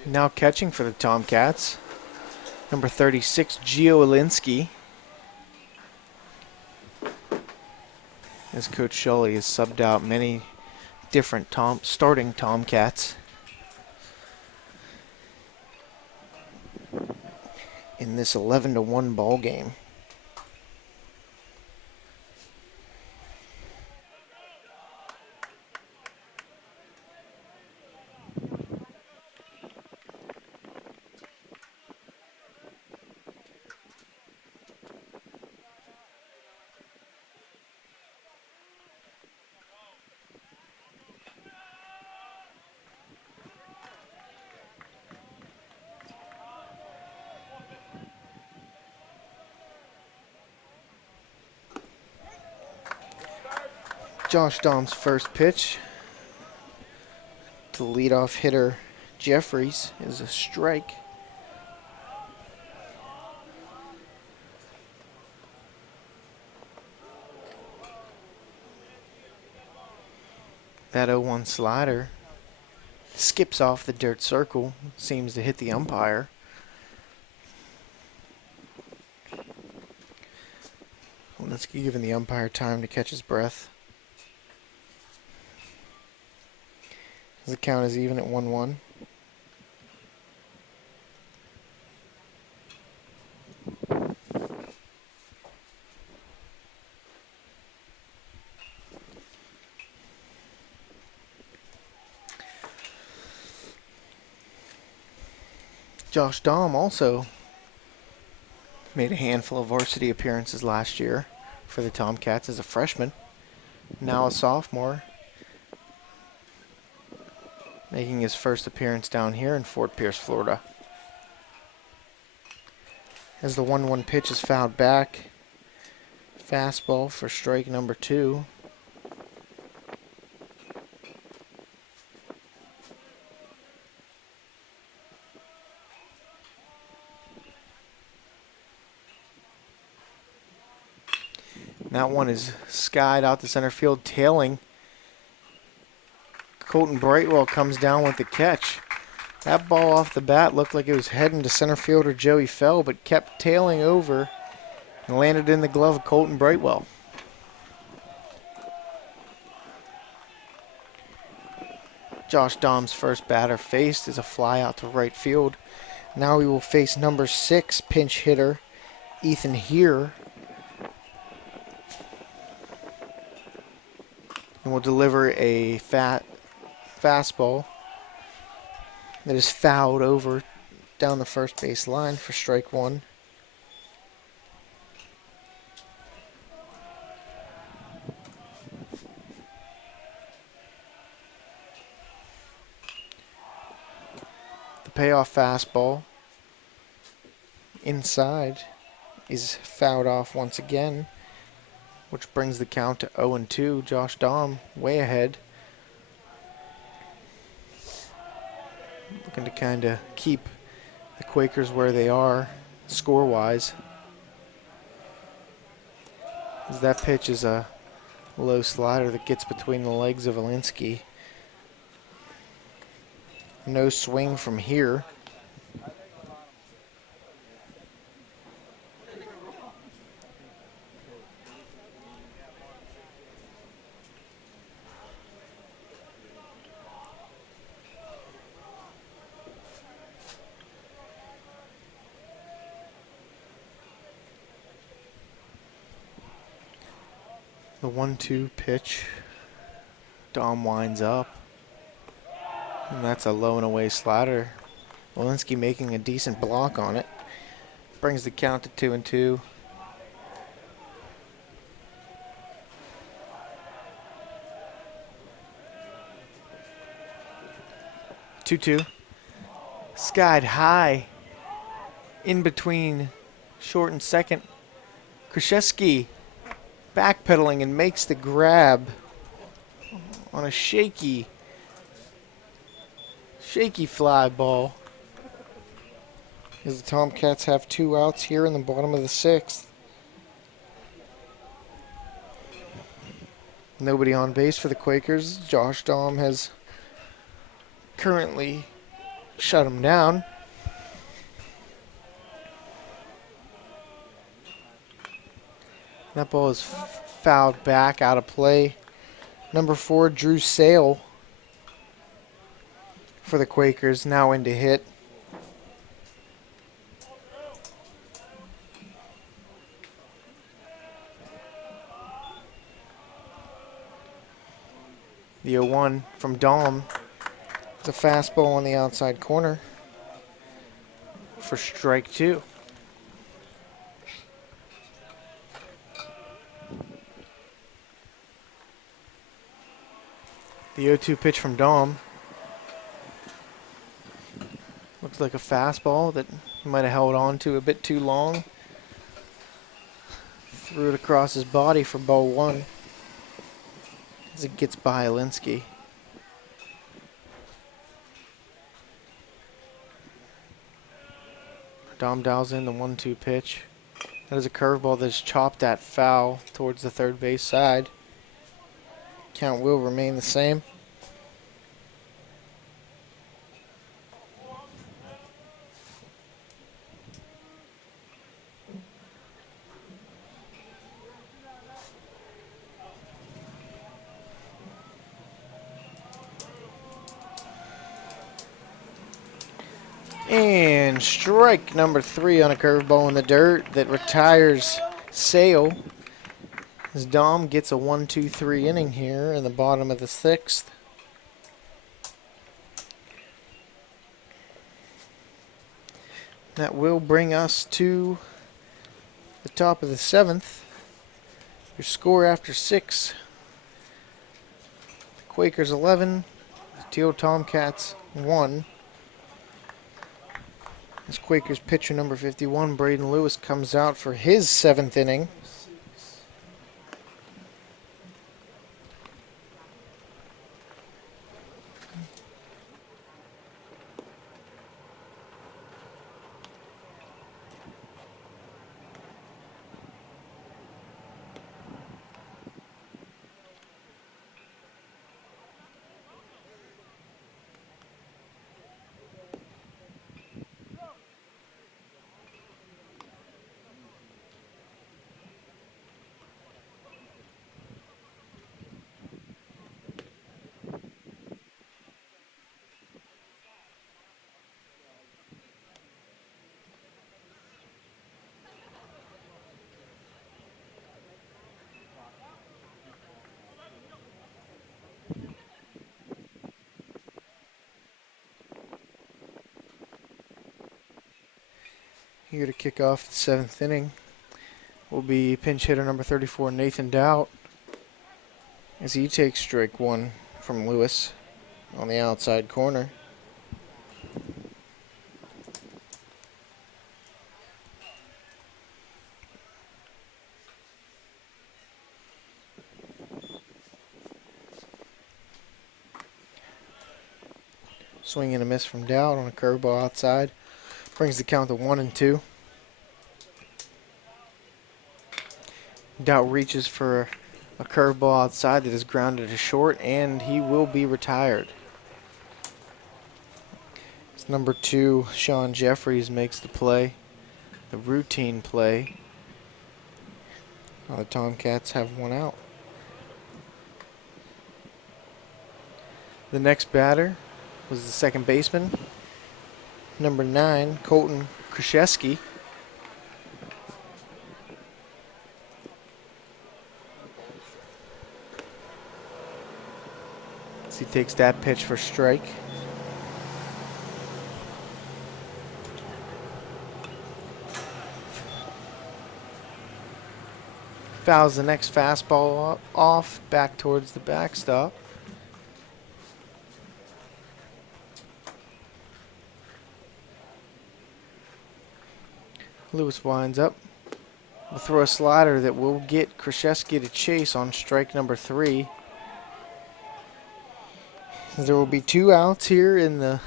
Now catching for the Tomcats, number 36, Gio Alinsky. As Coach Shully has subbed out many different starting Tomcats in this 11-1 ball game. Josh Dahm's first pitch to leadoff hitter Jeffries is a strike. That 0-1 slider skips off the dirt circle, seems to hit the umpire. Let's give the umpire time to catch his breath. The count is even at 1-1. Josh Dahm also made a handful of varsity appearances last year for the Tomcats as a freshman. Now a sophomore, making his first appearance down here in Fort Pierce, Florida. As the 1-1 pitch is fouled back, fastball for strike number 2. That one is skied out to center field, tailing. Colton Brightwell comes down with the catch. That ball off the bat looked like it was heading to center fielder Joey Fell, but kept tailing over and landed in the glove of Colton Brightwell. Josh Dahm's first batter faced is a fly out to right field. Now he will face number 6 pinch hitter Ethan Heer, and will deliver a fastball that is fouled over down the first base line for strike 1. The payoff fastball inside is fouled off once again, which brings the count to 0-2. Josh Dahm way ahead. Looking to kind of keep the Quakers where they are score-wise. As that pitch is a low slider that gets between the legs of Alinsky. No swing from here. The 1-2 pitch. Dahm winds up. And that's a low and away slider. Walensky making a decent block on it. Brings the count to 2-2. Two-two. Skied high. In between short and second. Krzyzewski backpedaling and makes the grab on a shaky fly ball. As the Tomcats have 2 outs here in the bottom of the 6th. Nobody on base for the Quakers. Josh Dahm has currently shut him down. That ball is fouled back, out of play. Number 4, Drew Sale for the Quakers, now into hit. The 0-1 from Dahm. It's a fastball on the outside corner for strike 2. The 0-2 pitch from Dahm. Looks like a fastball that he might have held on to a bit too long. Threw it across his body for ball 1 as it gets by Alinsky. Dahm dials in the 1-2 pitch. That is a curveball that is chopped at foul towards the third base side. Count will remain the same. And strike number 3 on a curveball in the dirt that retires Sale. As Dom gets a 1-2-3 inning here in the bottom of the 6th. That will bring us to the top of the 7th. Your score after 6. The Quakers 11, the Teal Tomcats 1. As Quakers pitcher number 51, Braden Lewis, comes out for his 7th inning. Here to kick off the 7th inning will be pinch hitter number 34, Nathan Doubt, as he takes strike 1 from Lewis on the outside corner. Swing and a miss from Doubt on a curveball outside. Brings the count to 1-2. Doubt reaches for a curveball outside that is grounded to short, and he will be retired. It's number 2, Sean Jeffries, makes the play, the routine play. The Tomcats have 1 out. The next batter was the second baseman, number 9, Colton Krzyzewski. As he takes that pitch for strike. Fouls the next fastball off back towards the backstop. Lewis winds up. Will throw a slider that will get Krzyzewski to chase on strike number 3. There will be 2 outs here in the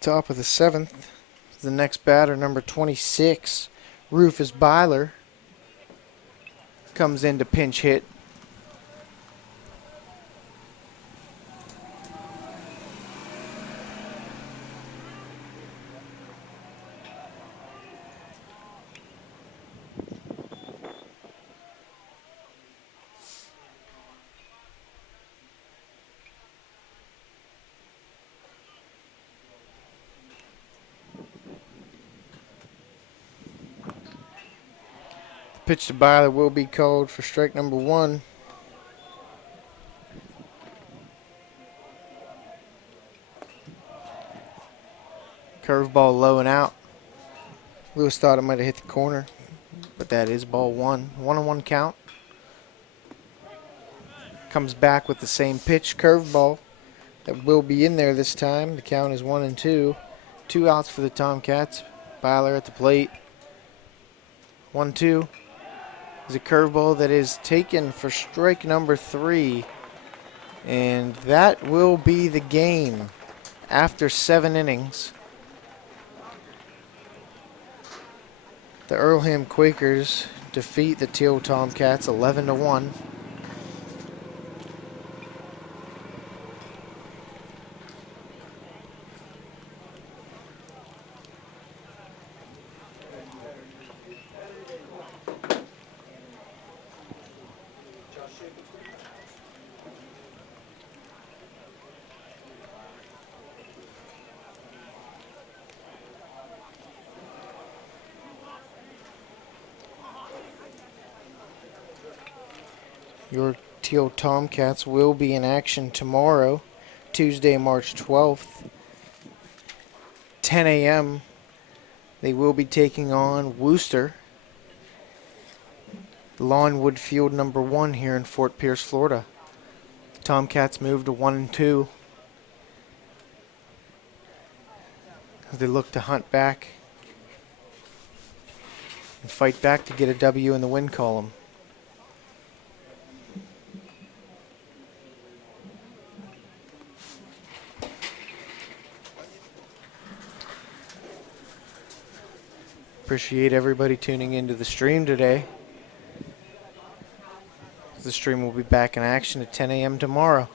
top of the 7th. The next batter, number 26, Rufus Byler, comes in to pinch hit. Pitch to Byler will be called for strike number 1. Curveball low and out. Lewis thought it might have hit the corner, but that is ball 1. 1-1 count. Comes back with the same pitch, curveball, that will be in there this time. The count is 1-2. 2 outs for the Tomcats. Byler at the plate. 1-2. Is a curveball that is taken for strike number 3. And that will be the game after 7 innings. The Earlham Quakers defeat the Thiel Tomcats 11-1. Your Teal Tomcats will be in action tomorrow, Tuesday, March 12th, 10 a.m. They will be taking on Worcester, Lawnwood Field number 1 here in Fort Pierce, Florida. Tomcats moved to 1-2 as they look to hunt back and fight back to get a W in the win column. Appreciate everybody tuning into the stream today. The stream will be back in action at 10 a.m. tomorrow.